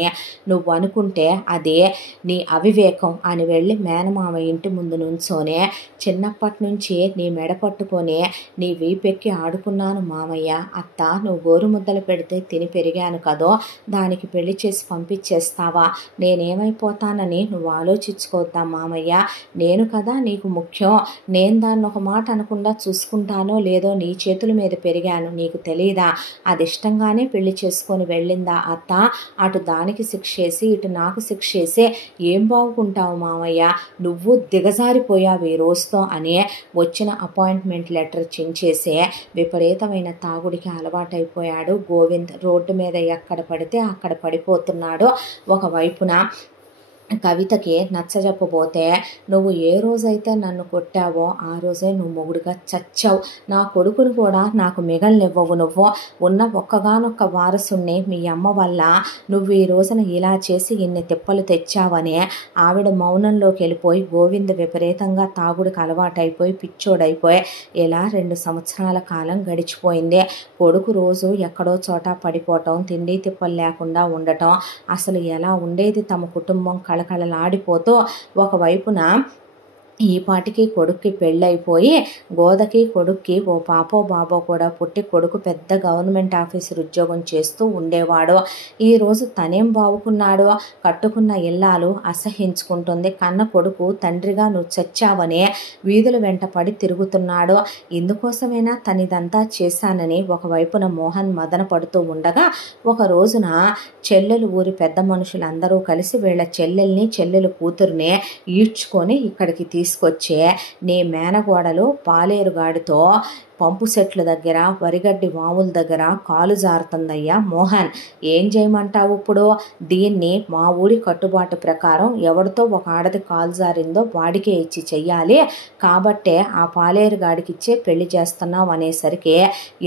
నువ్వు అనుకుంటే అదే నీ అవివేకం అని వెళ్ళి మేనమామ ఇంటి ముందు నుంచోనే, చిన్నప్పటి నుంచి నీ మెడ పట్టుకొని నీ వీపెక్కి ఆడుకున్నాను మామయ్య, అత్త నువ్వు గోరు ముద్దలు పెడితే తిని పెరిగాను కదో, దానికి పెళ్లి చేసి పంపించేస్తావా, నేనేమైపోతానని నువ్వు ఆలోచించుకోవద్దా మామయ్య, నేను కదా నీకు ముఖ్యం, నేను దాన్ని ఒక మాట అనకుండా చూసుకుంటానో లేదో నీ చేతుల మీద పెరిగాను, నీకు తెలీదా, అది ఇష్టంగానే పెళ్లి చేసుకొని వెళ్ళిందా అత్త, అటు దానికి శిక్షేసి ఇటు నాకు శిక్షేసే ఏం బాగుంటావు మామయ్య, నువ్వు దిగజారిపోయావు ఈ రోజుతో అని వచ్చిన అపాయింట్మెంట్ లెటర్ చించేసే విపరీతమైన తాగుడికి అలవాటైపోయాడు గోవింద్. రోడ్డు మీద ఎక్కడ పడితే అక్కడ పడిపోతున్నాడు. ఒకవైపున కవితకి నచ్చజెప్పబోతే, నువ్వు ఏ రోజైతే నన్ను కొట్టావో ఆ రోజే నువ్వు మొగుడుగా చచ్చావు, నా కొడుకును కూడా నాకు మిగలనివ్వవు, నువ్వు ఉన్న ఒక్కగానొక్క వారసుని మీ అమ్మ వల్ల నువ్వు ఈ రోజున ఇలా చేసి ఇన్ని తిప్పలు తెచ్చావని ఆవిడ మౌనంలోకి వెళ్ళిపోయి గోవింద్ విపరీతంగా తాగుడికి అలవాటైపోయి పిచ్చోడైపోయి ఇలా 2 సంవత్సరాల కాలం గడిచిపోయింది. కొడుకు రోజు ఎక్కడో చోట పడిపోవటం, తిండి తిప్పలు లేకుండా ఉండటం, అసలు ఎలా ఉండేది తమ కుటుంబం కళకళలాడిపోతూ ఒకవైపున ఈ పాటికి కొడుక్కి పెళ్ళైపోయి గోదకి కొడుక్కి ఓ పాపో బాబో కూడా పుట్టి కొడుకు పెద్ద గవర్నమెంట్ ఆఫీసర్ ఉద్యోగం చేస్తూ ఉండేవాడు. ఈరోజు తనేం బావుకున్నాడో, కట్టుకున్న ఇల్లాలు అసహించుకుంటుంది. కన్న కొడుకు తండ్రిగా నువ్వు చచ్చావనే వీధుల వెంట పడి తిరుగుతున్నాడు. ఇందుకోసమైనా తనిదంతా చేశానని ఒకవైపున మోహన్ మదన పడుతూ ఉండగా ఒక రోజున చెల్లెలు ఊరి పెద్ద మనుషులందరూ కలిసి వీళ్ళ చెల్లెలు కూతురునే ఈడ్చుకొని ఇక్కడికి తీసుకొచ్చే నీ మేనగోడలు పాలేరుగాడితో పంపు సెట్ల దగ్గర వరిగడ్డి వాముల దగ్గర కాలు జారుతుందయ్యా మోహన్, ఏం చేయమంటావు ఇప్పుడు? దీన్ని మా ఊరి కట్టుబాటు ప్రకారం ఎవరితో ఒక ఆడది కాలు జారిందో వాడికే ఇచ్చి చెయ్యాలి. కాబట్టే ఆ పాలేరుగాడికి ఇచ్చే పెళ్లి చేస్తున్నావు అనేసరికి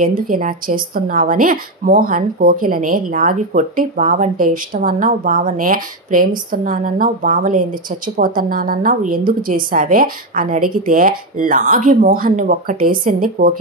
ఎందుకు ఇలా చేస్తున్నావని మోహన్ కోకిలని లాగి కొట్టి, బావంటే ఇష్టమన్నావు, బావనే ప్రేమిస్తున్నానన్నావు, బావలేంది చచ్చిపోతున్నానన్నావు, ఎందుకు చేశావే అని అడిగితే లాగి మోహన్ని ఒక్కటేసింది కోకిల.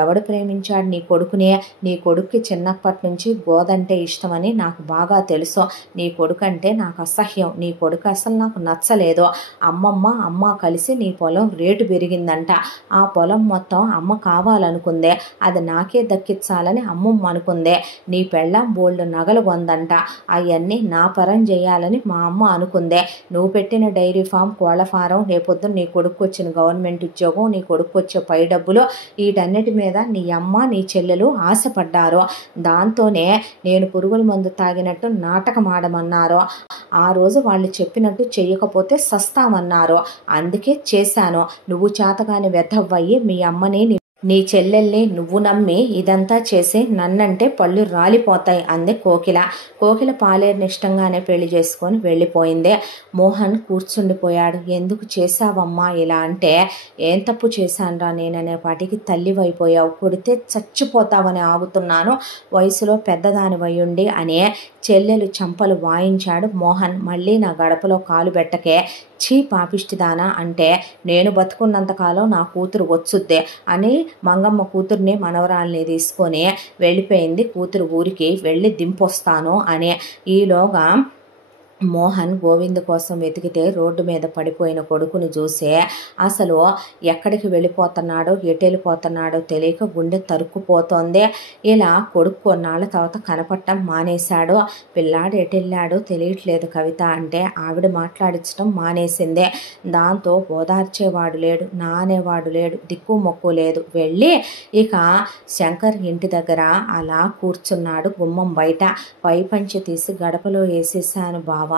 ఎవడు ప్రేమించాడు నీ కొడుకునే? నీ కొడుక్కి చిన్నప్పటి నుంచి గోదంటే ఇష్టమని నాకు బాగా తెలుసు. నీ కొడుకు అంటే నాకు అసహ్యం. నీ కొడుకు అసలు నాకు నచ్చలేదు. అమ్మ కలిసి నీ పొలం రేటు పెరిగిందంట. ఆ పొలం మొత్తం అమ్మ కావాలనుకుందే, అది నాకే దక్కించాలని అమ్మమ్మ అనుకుందే. నీ పెళ్ళాం బోల్డ్ నగలు కొందంట, అవన్నీ నా పరం చేయాలని మా అమ్మ అనుకుందే. నువ్వు పెట్టిన డైరీ ఫామ్, కోళ్ల ఫారం, రేపొద్దు నీ కొడుకు వచ్చిన గవర్నమెంట్ ఉద్యోగం, నీ కొడుకు వచ్చే పై డబ్బులు, వీటన్నిటి మీద నీ అమ్మ నీ చెల్లెలు ఆశపడ్డారు. దాంతోనే నేను పురుగుల మందు తాగినట్టు నాటకం ఆడమన్నారు. ఆ రోజు వాళ్ళు చెప్పినట్టు చెయ్యకపోతే సస్తామన్నారు. అందుకే చేశాను. నువ్వు చేతగాని వెధవ్వయ్యి మీ అమ్మని నీ చెల్లెల్ని నువ్వు నమ్మి ఇదంతా చేసి నన్నంటే పళ్ళు రాలిపోతాయి అంది కోకిల. కోకిల పాలేరుని ఇష్టంగానే పెళ్లి చేసుకొని వెళ్ళిపోయింది. మోహన్ కూర్చుండిపోయాడు. ఎందుకు చేశావమ్మా ఇలా అంటే, ఏం తప్పు చేశానురా నేననే పాటికి తల్లివైపోయావు, కొడితే చచ్చిపోతావని ఆగుతున్నాను, వయసులో పెద్దదానివయ్యుండి అనే చెల్లెలు చంపలు వాయించాడు మోహన్. మళ్ళీ నా గడపలో కాలు పెట్టకే, చీ పాపిష్టిదానా అంటే నేను బతుకున్నంతకాలం నా కూతురు వచ్చుద్దే అని మంగమ్మ కూతుర్ని మనవరాల్ని తీసుకొని వెళ్ళిపోయింది. కూతురు ఊరికి వెళ్ళి దింపొస్తాను అని. ఈలోగా మోహన్ గోవింద్ కోసం వెతికితే రోడ్డు మీద పడిపోయిన కొడుకుని చూసే అసలు ఎక్కడికి వెళ్ళిపోతున్నాడో ఎటు వెళ్ళిపోతున్నాడో తెలియక గుండె తరుక్కుపోతోంది. ఇలా కొడుకు కొన్నాళ్ళ తర్వాత కనపడటం మానేశాడు. పిల్లాడు ఎటు వెళ్ళాడో తెలియట్లేదు కవిత అంటే ఆవిడ మాట్లాడించడం మానేసిందే. దాంతో ఓదార్చేవాడు లేడు, నా అనేవాడు లేడు, దిక్కు మొక్కు లేదు. వెళ్ళి ఇక శంకర్ ఇంటి దగ్గర అలా కూర్చున్నాడు గుమ్మం బయట. పై పంచి తీసి గడపలో వేసేసాను బావా,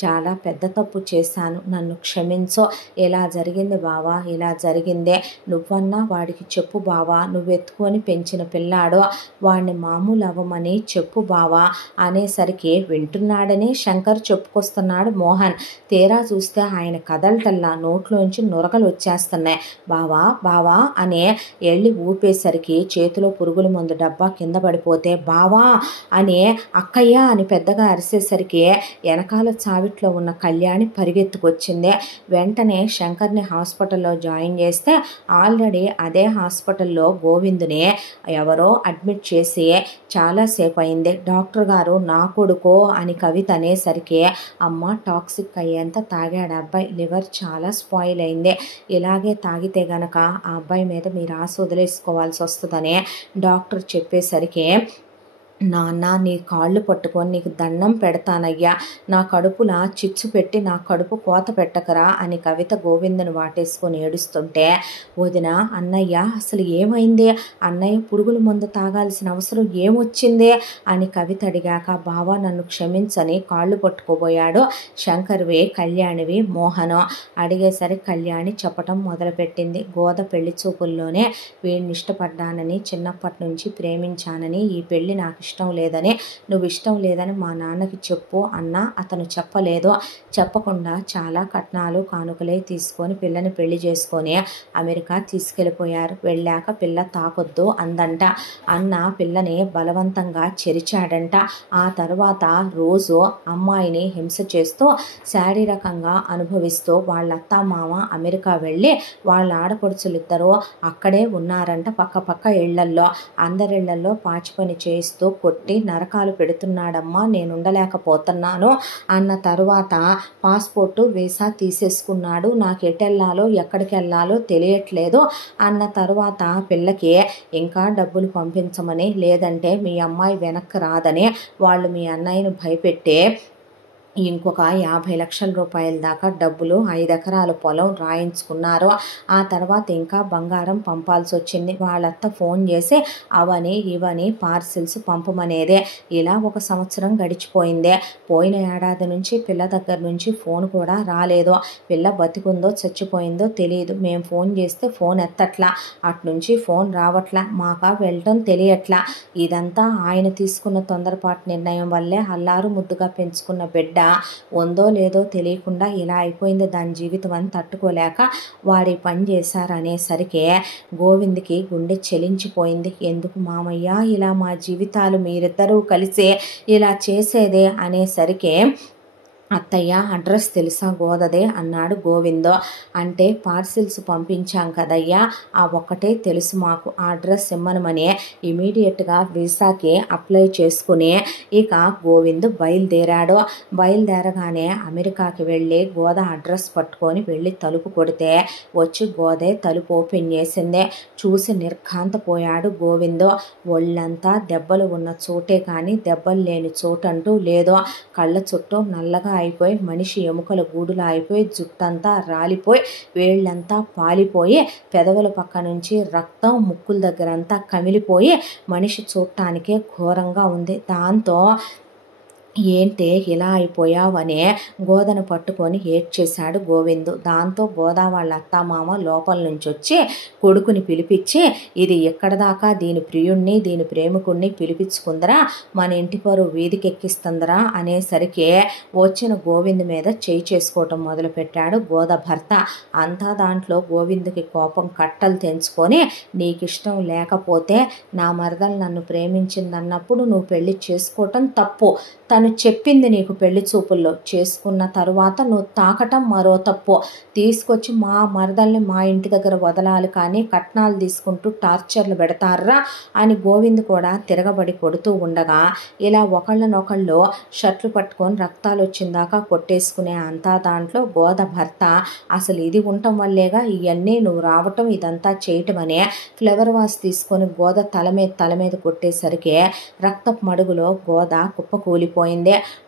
చాలా పెద్ద తప్పు చేశాను, నన్ను క్షమించో. ఇలా జరిగింది బావా, ఇలా జరిగిందే. నువ్వన్నా వాడికి చెప్పు బావా, నువ్వెత్తుకొని పెంచిన పిల్లాడు, వాడిని మామూలు అవ్వమని చెప్పు బావా అనేసరికి వింటున్నాడని శంకర్ చెప్పుకొస్తున్నాడు మోహన్. తీరా చూస్తే ఆయన కదలటల్లా నోట్లోంచి నురగలు వచ్చేస్తున్నాయి. బావా బావా అని వెళ్ళి ఊపేసరికి చేతిలో పురుగుల మందు డబ్బా కింద పడిపోతే బావా అని అక్కయ్య అని పెద్దగా అరిసేసరికి వెనకాల చావిట్లో ఉన్న కళ్యాణి పరిగెత్తుకొచ్చింది. వెంటనే శంకర్ని హాస్పిటల్లో జాయిన్ చేస్తే ఆల్రెడీ అదే హాస్పిటల్లో గోవిందుని ఎవరో అడ్మిట్ చేసి చాలాసేపు అయింది. డాక్టర్ గారు నా కొడుకో అని కవిత అనేసరికి, అమ్మ టాక్సిక్ అయ్యేంత తాగాడు అబ్బాయి, లివర్ చాలా స్పాయిల్ అయింది, ఇలాగే తాగితే గనక ఆ అబ్బాయి మీద మీరు ఆశ వదిలేసుకోవాల్సి వస్తుందని డాక్టర్ చెప్పేసరికి, నాన్న నీ కాళ్ళు పట్టుకొని నీకు దండం పెడతానయ్యా, నా కడుపులా చిచ్చు పెట్టి నా కడుపు కోత పెట్టకరా అని కవిత గోవిందుని వాటేసుకొని ఏడుస్తుంటే, వదిన అన్నయ్య అసలు ఏమైంది, అన్నయ్య పురుగుల మందు తాగాల్సిన అవసరం ఏమొచ్చింది అని కవిత అడిగాక, బావా నన్ను క్షమించని కాళ్ళు పట్టుకోబోయాడు శంకర్వి కళ్యాణివి మోహను. అడిగేసరికి కళ్యాణి చెప్పటం మొదలుపెట్టింది. గోద పెళ్లి చూపుల్లోనే వీడిని ఇష్టపడ్డానని, చిన్నప్పటి నుంచి ప్రేమించానని, ఈ పెళ్లి నాకు ఇష్టం లేదని, నువ్వు ఇష్టం లేదని మా నాన్నకి చెప్పు అన్నా అతను చెప్పలేదు. చెప్పకుండా చాలా కట్నాలు కానుకలే తీసుకొని పిల్లని పెళ్లి చేసుకొని అమెరికా తీసుకెళ్ళిపోయారు. వెళ్ళాక పిల్ల తాకొద్దు అందంట. అన్న పిల్లని బలవంతంగా చెరిచాడంట. ఆ తర్వాత రోజు అమ్మాయిని హింస చేస్తూ శారీరకంగా అనుభవిస్తూ వాళ్ళ అత్తామామ అమెరికా వెళ్ళి వాళ్ళ ఆడపడుచులిద్దరూ అక్కడే ఉన్నారంట, పక్క పక్క ఇళ్లల్లో. అందరిళ్లల్లో పాచి పని చేయిస్తూ కొట్టి నరకాలు పెడుతున్నాడమ్మా, నేను ఉండలేకపోతున్నాను అన్న తర్వాత పాస్పోర్టు వీసా తీసేసుకున్నాడు, నాకు ఎటెళ్ళాలో ఎక్కడికి వెళ్ళాలో తెలియట్లేదు అన్న తర్వాత పిల్లకి ఇంకా డబ్బులు పంపించమని, లేదంటే మీ అమ్మాయి వెనక్కి రాదని వాళ్ళు మీ అన్నయ్యను భయపెట్టి ఇంకొక 50 లక్షల రూపాయల దాకా డబ్బులు 5 ఎకరాల పొలం రాయించుకున్నారు. ఆ తర్వాత ఇంకా బంగారం పంపాల్సి వచ్చింది. వాళ్ళత్త ఫోన్ చేసి అవని ఇవని పార్సిల్స్ పంపమనేదే. ఇలా 1 సంవత్సరం గడిచిపోయిందే. పోయిన ఏడాది నుంచి పిల్ల దగ్గర నుంచి ఫోన్ కూడా రాలేదు. పిల్ల బతికుందో చచ్చిపోయిందో తెలియదు. మేము ఫోన్ చేస్తే ఫోన్ ఎత్తట్లా, అట్నుంచి ఫోన్ రావట్లా, మాకు వెళ్ళటం తెలియట్లా. ఇదంతా ఆయన తీసుకున్న తొందరపాటు నిర్ణయం వల్లే అల్లారు ముద్దుగా పెంచుకున్న బిడ్డ ఉందో లేదో తెలియకుండా ఇలా అయిపోయింది దాని జీవితం అని తట్టుకోలేక వాడి పని చేశారనేసరికి గోవింద్కి గుండె చెలించిపోయింది. ఎందుకు మామయ్య ఇలా మా జీవితాలు మీరిద్దరూ కలిసి ఇలా చేసేదే అనేసరికి అత్తయ్య అడ్రస్ తెలుసా గోదదే అన్నాడు గోవిందో. అంటే పార్సిల్స్ పంపించాం కదయ్యా, ఆ ఒక్కటే తెలుసు మాకు, ఆ అడ్రస్ ఇమ్మనమని ఇమీడియట్గా వీసాకి అప్లై చేసుకుని ఇక గోవింద్ బయలుదేరాడు. బయలుదేరగానే అమెరికాకి వెళ్ళి గోద అడ్రస్ పట్టుకొని వెళ్ళి తలుపు కొడితే వచ్చి గోదే తలుపు ఓపెన్ చేసిందే. చూసి నిర్ఘాంతపోయాడు గోవిందో. ఒళ్ళంతా దెబ్బలు ఉన్న చోటే కానీ దెబ్బలు లేని చోటంటూ లేదో. కళ్ళ చుట్టూ నల్లగా అయిపోయి మనిషి ఎముకల గూడులా అయిపోయి జుట్టంతా రాలిపోయి వేళ్ళంతా పాలిపోయి పెదవుల పక్క నుంచి రక్తం ముక్కుల దగ్గరంతా కమిలిపోయి మనిషి చూడటానికే ఘోరంగా ఉంది. దాంతో ఏంటే ఇలా అయిపోయావనే గోదను పట్టుకొని ఏడ్చేశాడు గోవిందు. దాంతో గోదా వాళ్ళ అత్తామామ లోపల నుంచి వచ్చి కొడుకుని పిలిపించి ఇది ఎక్కడ దాకా దీని ప్రియుణ్ణి దీని ప్రేమికుణ్ణి పిలిపించుకుందరా, మన ఇంటి పరువు వీధికెక్కిస్తుందరా అనేసరికి వచ్చిన గోవింద్ మీద చేయి చేసుకోవటం మొదలుపెట్టాడు గోద భర్త. అంతా దాంట్లో గోవిందుకి కోపం కట్టలు తెంచుకొని నీకిష్టం లేకపోతే నా మరదలు నన్ను ప్రేమించిందన్నప్పుడు నువ్వు పెళ్లి చేసుకోవటం తప్పు, తను చెప్పింది నీకు పెళ్లి చూపుల్లో, చేసుకున్న తరువాత నువ్వు తాకటం మరో తప్పు, తీసుకొచ్చి మా మరదల్ని మా ఇంటి దగ్గర వదలాలి కానీ కట్నాలు తీసుకుంటూ టార్చర్లు పెడతారా అని గోవింద్ కూడా తిరగబడి కొడుతూ ఉండగా ఇలా ఒకళ్ళనొకళ్ళు షర్ట్లు పట్టుకొని రక్తాలు వచ్చిందాకా కొట్టేసుకునే అంతా దాంట్లో గోద భర్త అసలు ఇది ఉండటం వల్లేగా ఇవన్నీ నువ్వు రావటం ఇదంతా చేయటం అనే ఫ్లవర్ వాష్ తీసుకొని గోద తల మీద కొట్టేసరికి రక్తపు మడుగులో గోద కుప్పకూలిపోయింది.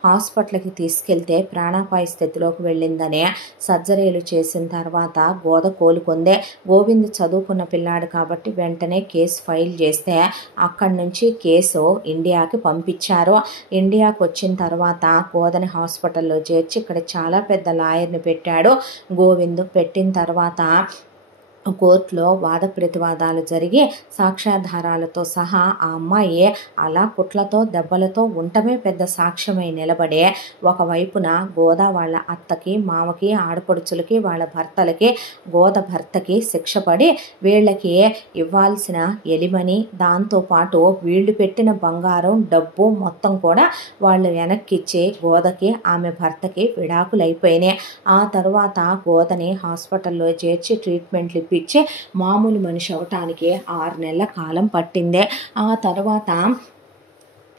హాస్పిటల్కి తీసుకెళ్తే ప్రాణాపాయ స్థితిలోకి వెళ్ళిందనే సర్జరీలు చేసిన తర్వాత గోద కోలుకుందే. గోవింద్ చదువుకున్న పిల్లాడు కాబట్టి వెంటనే కేసు ఫైల్ చేస్తే అక్కడి నుంచి కేసు ఇండియాకి పంపించారు. ఇండియాకి వచ్చిన తర్వాత గోదని హాస్పిటల్లో చేర్చి ఇక్కడ చాలా పెద్ద లాయర్ని పెట్టాడు గోవింద్. పెట్టిన తర్వాత కోర్టులో వాద ప్రతివాదాలు జరిగి సాక్ష్యాధారాలతో సహా ఆ అమ్మాయి అలా కుట్లతో దెబ్బలతో ఉండటమే పెద్ద సాక్ష్యమై నిలబడే ఒకవైపున గోద వాళ్ళ అత్తకి మామకి ఆడపడుచులకి వాళ్ళ భర్తలకి గోద భర్తకి శిక్ష పడి వీళ్ళకి ఇవ్వాల్సిన ఎలిమని దాంతోపాటు వీళ్ళు పెట్టిన బంగారం డబ్బు మొత్తం కూడా వాళ్ళు వెనక్కిచ్చి గోదకి ఆమె భర్తకి విడాకులైపోయినాయి. ఆ తర్వాత గోదని హాస్పిటల్లో చేర్చి ట్రీట్మెంట్లు ఇచ్చి మామూలు మనిషి అవటానికి 6 నెలల కాలం పట్టిందే. ఆ తర్వాత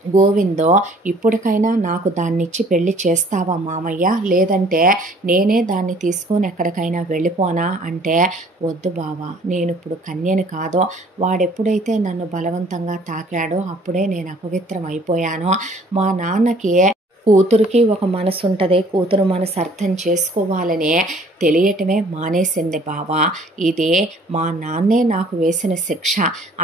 గోవిందో ఇప్పటికైనా నాకు దాన్నిచ్చి పెళ్లి చేస్తావా మామయ్య, లేదంటే నేనే దాన్ని తీసుకొని ఎక్కడికైనా వెళ్ళిపోనా అంటే వద్దు బావా, నేను ఇప్పుడు కన్యని కాదో, వాడెప్పుడైతే నన్ను బలవంతంగా తాకాడో అప్పుడే నేను అపవిత్రం అయిపోయాను. మా నాన్నకి కూతురికి ఒక మనసు ఉంటుంది, కూతురు మనసు అర్థం చేసుకోవాలనే తెలియటమే మానేసింది బావా. ఇది మా నాన్నే నాకు వేసిన శిక్ష.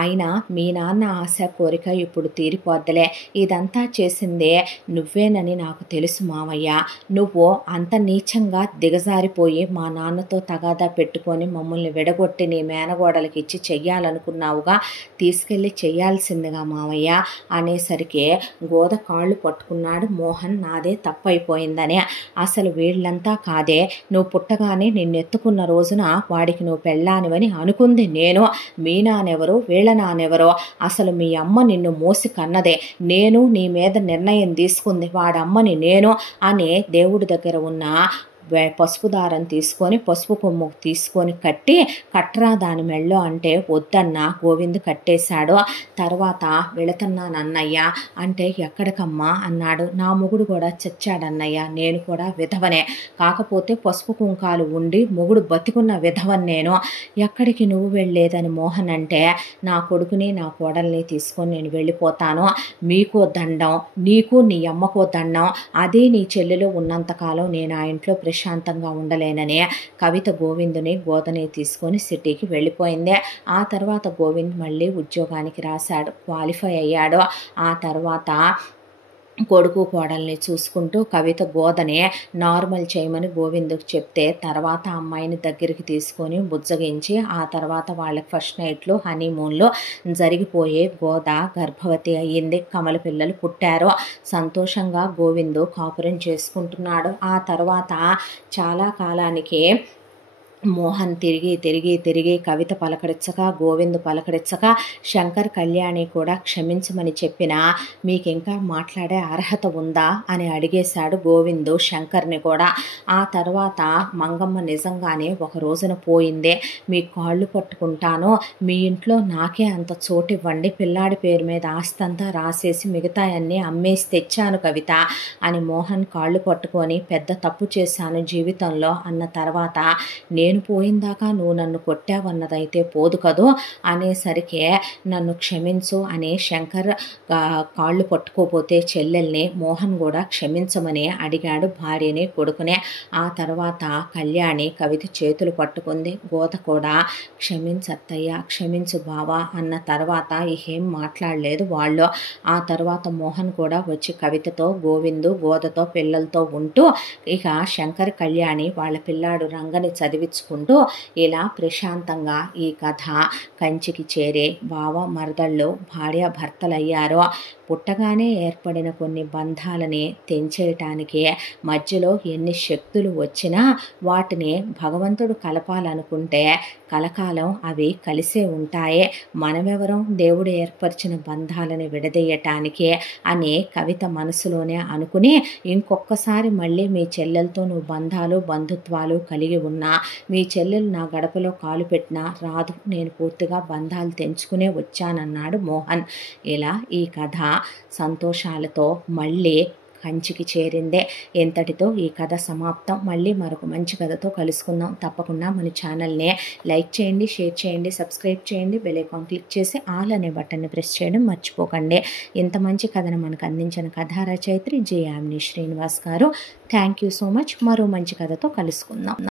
అయినా మీ నాన్న ఆశ కోరిక ఇప్పుడు తీరిపోద్దలే. ఇదంతా చేసిందే నువ్వేనని నాకు తెలుసు మావయ్య. నువ్వు అంత నీచంగా దిగజారిపోయి మా నాన్నతో తగాదా పెట్టుకొని మమ్మల్ని విడగొట్టి నీ మేనగోడలకి ఇచ్చి చెయ్యాలనుకున్నావుగా, తీసుకెళ్ళి చెయ్యాల్సిందిగా మావయ్య అనేసరికి గోద కాళ్ళు పట్టుకున్నాడు మోహన్. నాదే తప్పైపోయిందనే. అసలు వీళ్ళంతా కాదే, నువ్వు పుట్టగానే నిన్నెత్తుకున్న రోజున వాడికి నువ్వు పెళ్ళానివని అనుకుంది నేను. మీ నానెవరో వీళ్ళ నానెవరో, అసలు మీ అమ్మ నిన్ను మోసి కన్నదే, నేను నీ మీద నిర్ణయం తీసుకుంది వాడమ్మని నేను అని దేవుడి దగ్గర ఉన్న పసుపు దారం తీసుకొని పసుపు కొమ్ము తీసుకొని కట్టి కట్టరా దాని మెళ్ళో అంటే వద్దన్న గోవింద్ కట్టేశాడు. తర్వాత వెళుతున్నానన్నయ్య అంటే ఎక్కడికమ్మా అన్నాడు. నా మొగుడు కూడా చచ్చాడన్నయ్య, నేను కూడా విధవనే, కాకపోతే పసుపు కుంకాలు ఉండి మొగుడు బతికున్న విధవని నేను. ఎక్కడికి నువ్వు వెళ్ళేదని మోహన్ అంటే, నా కొడుకుని నా కోడల్ని తీసుకొని నేను వెళ్ళిపోతాను, మీకో దండం, నీకు నీ అమ్మకో దండం, అదే నీ చెల్లెలు ఉన్నంతకాలం నేను ఆ ఇంట్లో ప్రశాంతంగా ఉండలేనని కవిత గోవిందుని గోదని తీసుకొని సిటీకి వెళ్ళిపోయింది. ఆ తర్వాత గోవింద్ మళ్ళీ ఉద్యోగానికి రాశాడు, క్వాలిఫై అయ్యాడు. ఆ తర్వాత కొడుకు కోడల్ని చూసుకుంటూ కవిత గోదని నార్మల్ చేయమని గోవిందుకు చెప్తే తర్వాత అమ్మాయిని దగ్గరికి తీసుకొని బుజ్జగించి ఆ తర్వాత వాళ్ళకి ఫస్ట్ నైట్లు హనీమూన్లో జరిగిపోయే గోద గర్భవతి అయ్యింది. కమల పిల్లలు పుట్టారు. సంతోషంగా గోవిందు కాపురం చేసుకుంటున్నాడు. ఆ తర్వాత చాలా కాలానికి మోహన్ తిరిగి కవిత పలకరించక గోవింద్ పలకరించక శంకర్ కళ్యాణి కూడా క్షమించమని చెప్పినా మీకు ఇంకా మాట్లాడే అర్హత ఉందా అని అడిగేశాడు గోవిందు శంకర్ని కూడా. ఆ తర్వాత మంగమ్మ నిజంగానే ఒక రోజున పోయిందే, మీ కాళ్ళు పట్టుకుంటాను, మీ ఇంట్లో నాకే అంత చోటు ఇవ్వండి, పిల్లాడి పేరు మీద ఆస్తంతా రాసేసి మిగతా అన్నీ అమ్మేసి తెచ్చాను కవిత అని మోహన్ కాళ్ళు పట్టుకొని పెద్ద తప్పు చేశాను జీవితంలో అన్న తర్వాత, నేను పోయిందాకా నువ్వు నన్ను కొట్టావన్నదైతే పోదు కదూ అనేసరికి నన్ను క్షమించు అని శంకర్ కాళ్ళు పట్టుకోపోతే చెల్లెల్ని మోహన్ కూడా క్షమించమని అడిగాడు భార్యని కొడుకునే. ఆ తర్వాత కళ్యాణి కవిత చేతులు పట్టుకుంది. గోద కూడా క్షమించత్తయ్య, క్షమించు బావా అన్న తర్వాత ఏం మాట్లాడలేదు వాళ్ళు. ఆ తర్వాత మోహన్ కూడా వచ్చి కవితతో గోవిందు గోదతో పిల్లలతో ఉంటూ ఇక శంకర్ కళ్యాణి వాళ్ళ పిల్లాడు రంగని చదివించుకుంటూ ఇలా ప్రశాంతంగా ఈ కథ కంచికి చేరే బావ మరదళ్ళు భార్యాభర్తలయ్యారు. పుట్టగానే ఏర్పడిన కొన్ని బంధాలని తెంచేయటానికి మధ్యలో ఎన్ని శక్తులు వచ్చినా వాటిని భగవంతుడు కలపాలనుకుంటే కలకాలం అవి కలిసే ఉంటాయే. మనమెవరం దేవుడు ఏర్పరిచిన బంధాలను విడదీయటానికి అని కవిత మనసులోనే అనుకుని, ఇంకొకసారి మళ్ళీ మీ చెల్లెలతో నువ్వు బంధాలు బంధుత్వాలు కలిగి ఉన్నా, మీ చెల్లెలు నా గడపలో కాలు పెట్టినా రాదు, నేను పూర్తిగా బంధాలు తెంచుకునే వచ్చానన్నాడు మోహన్. ఇలా ఈ కథ సంతోషాలతో మళ్ళీ కంచికి చేరిందే. ఎంతటితో ఈ కథ సమాప్తం. మళ్ళీ మరొక మంచి కథతో కలుసుకుందాం. తప్పకుండా మన ఛానల్ని లైక్ చేయండి, షేర్ చేయండి, సబ్స్క్రైబ్ చేయండి, బెల్ ఐకాన్ క్లిక్ చేసి ఆల్ అనే బటన్ని ప్రెస్ చేయడం మర్చిపోకండి. ఇంత మంచి కథను మనకు అందించిన కథా రచయిత్రి జే యామిని శ్రీనివాస్ గారు. Thank you so much. మరో మంచి కథతో కలుసుకుందాం.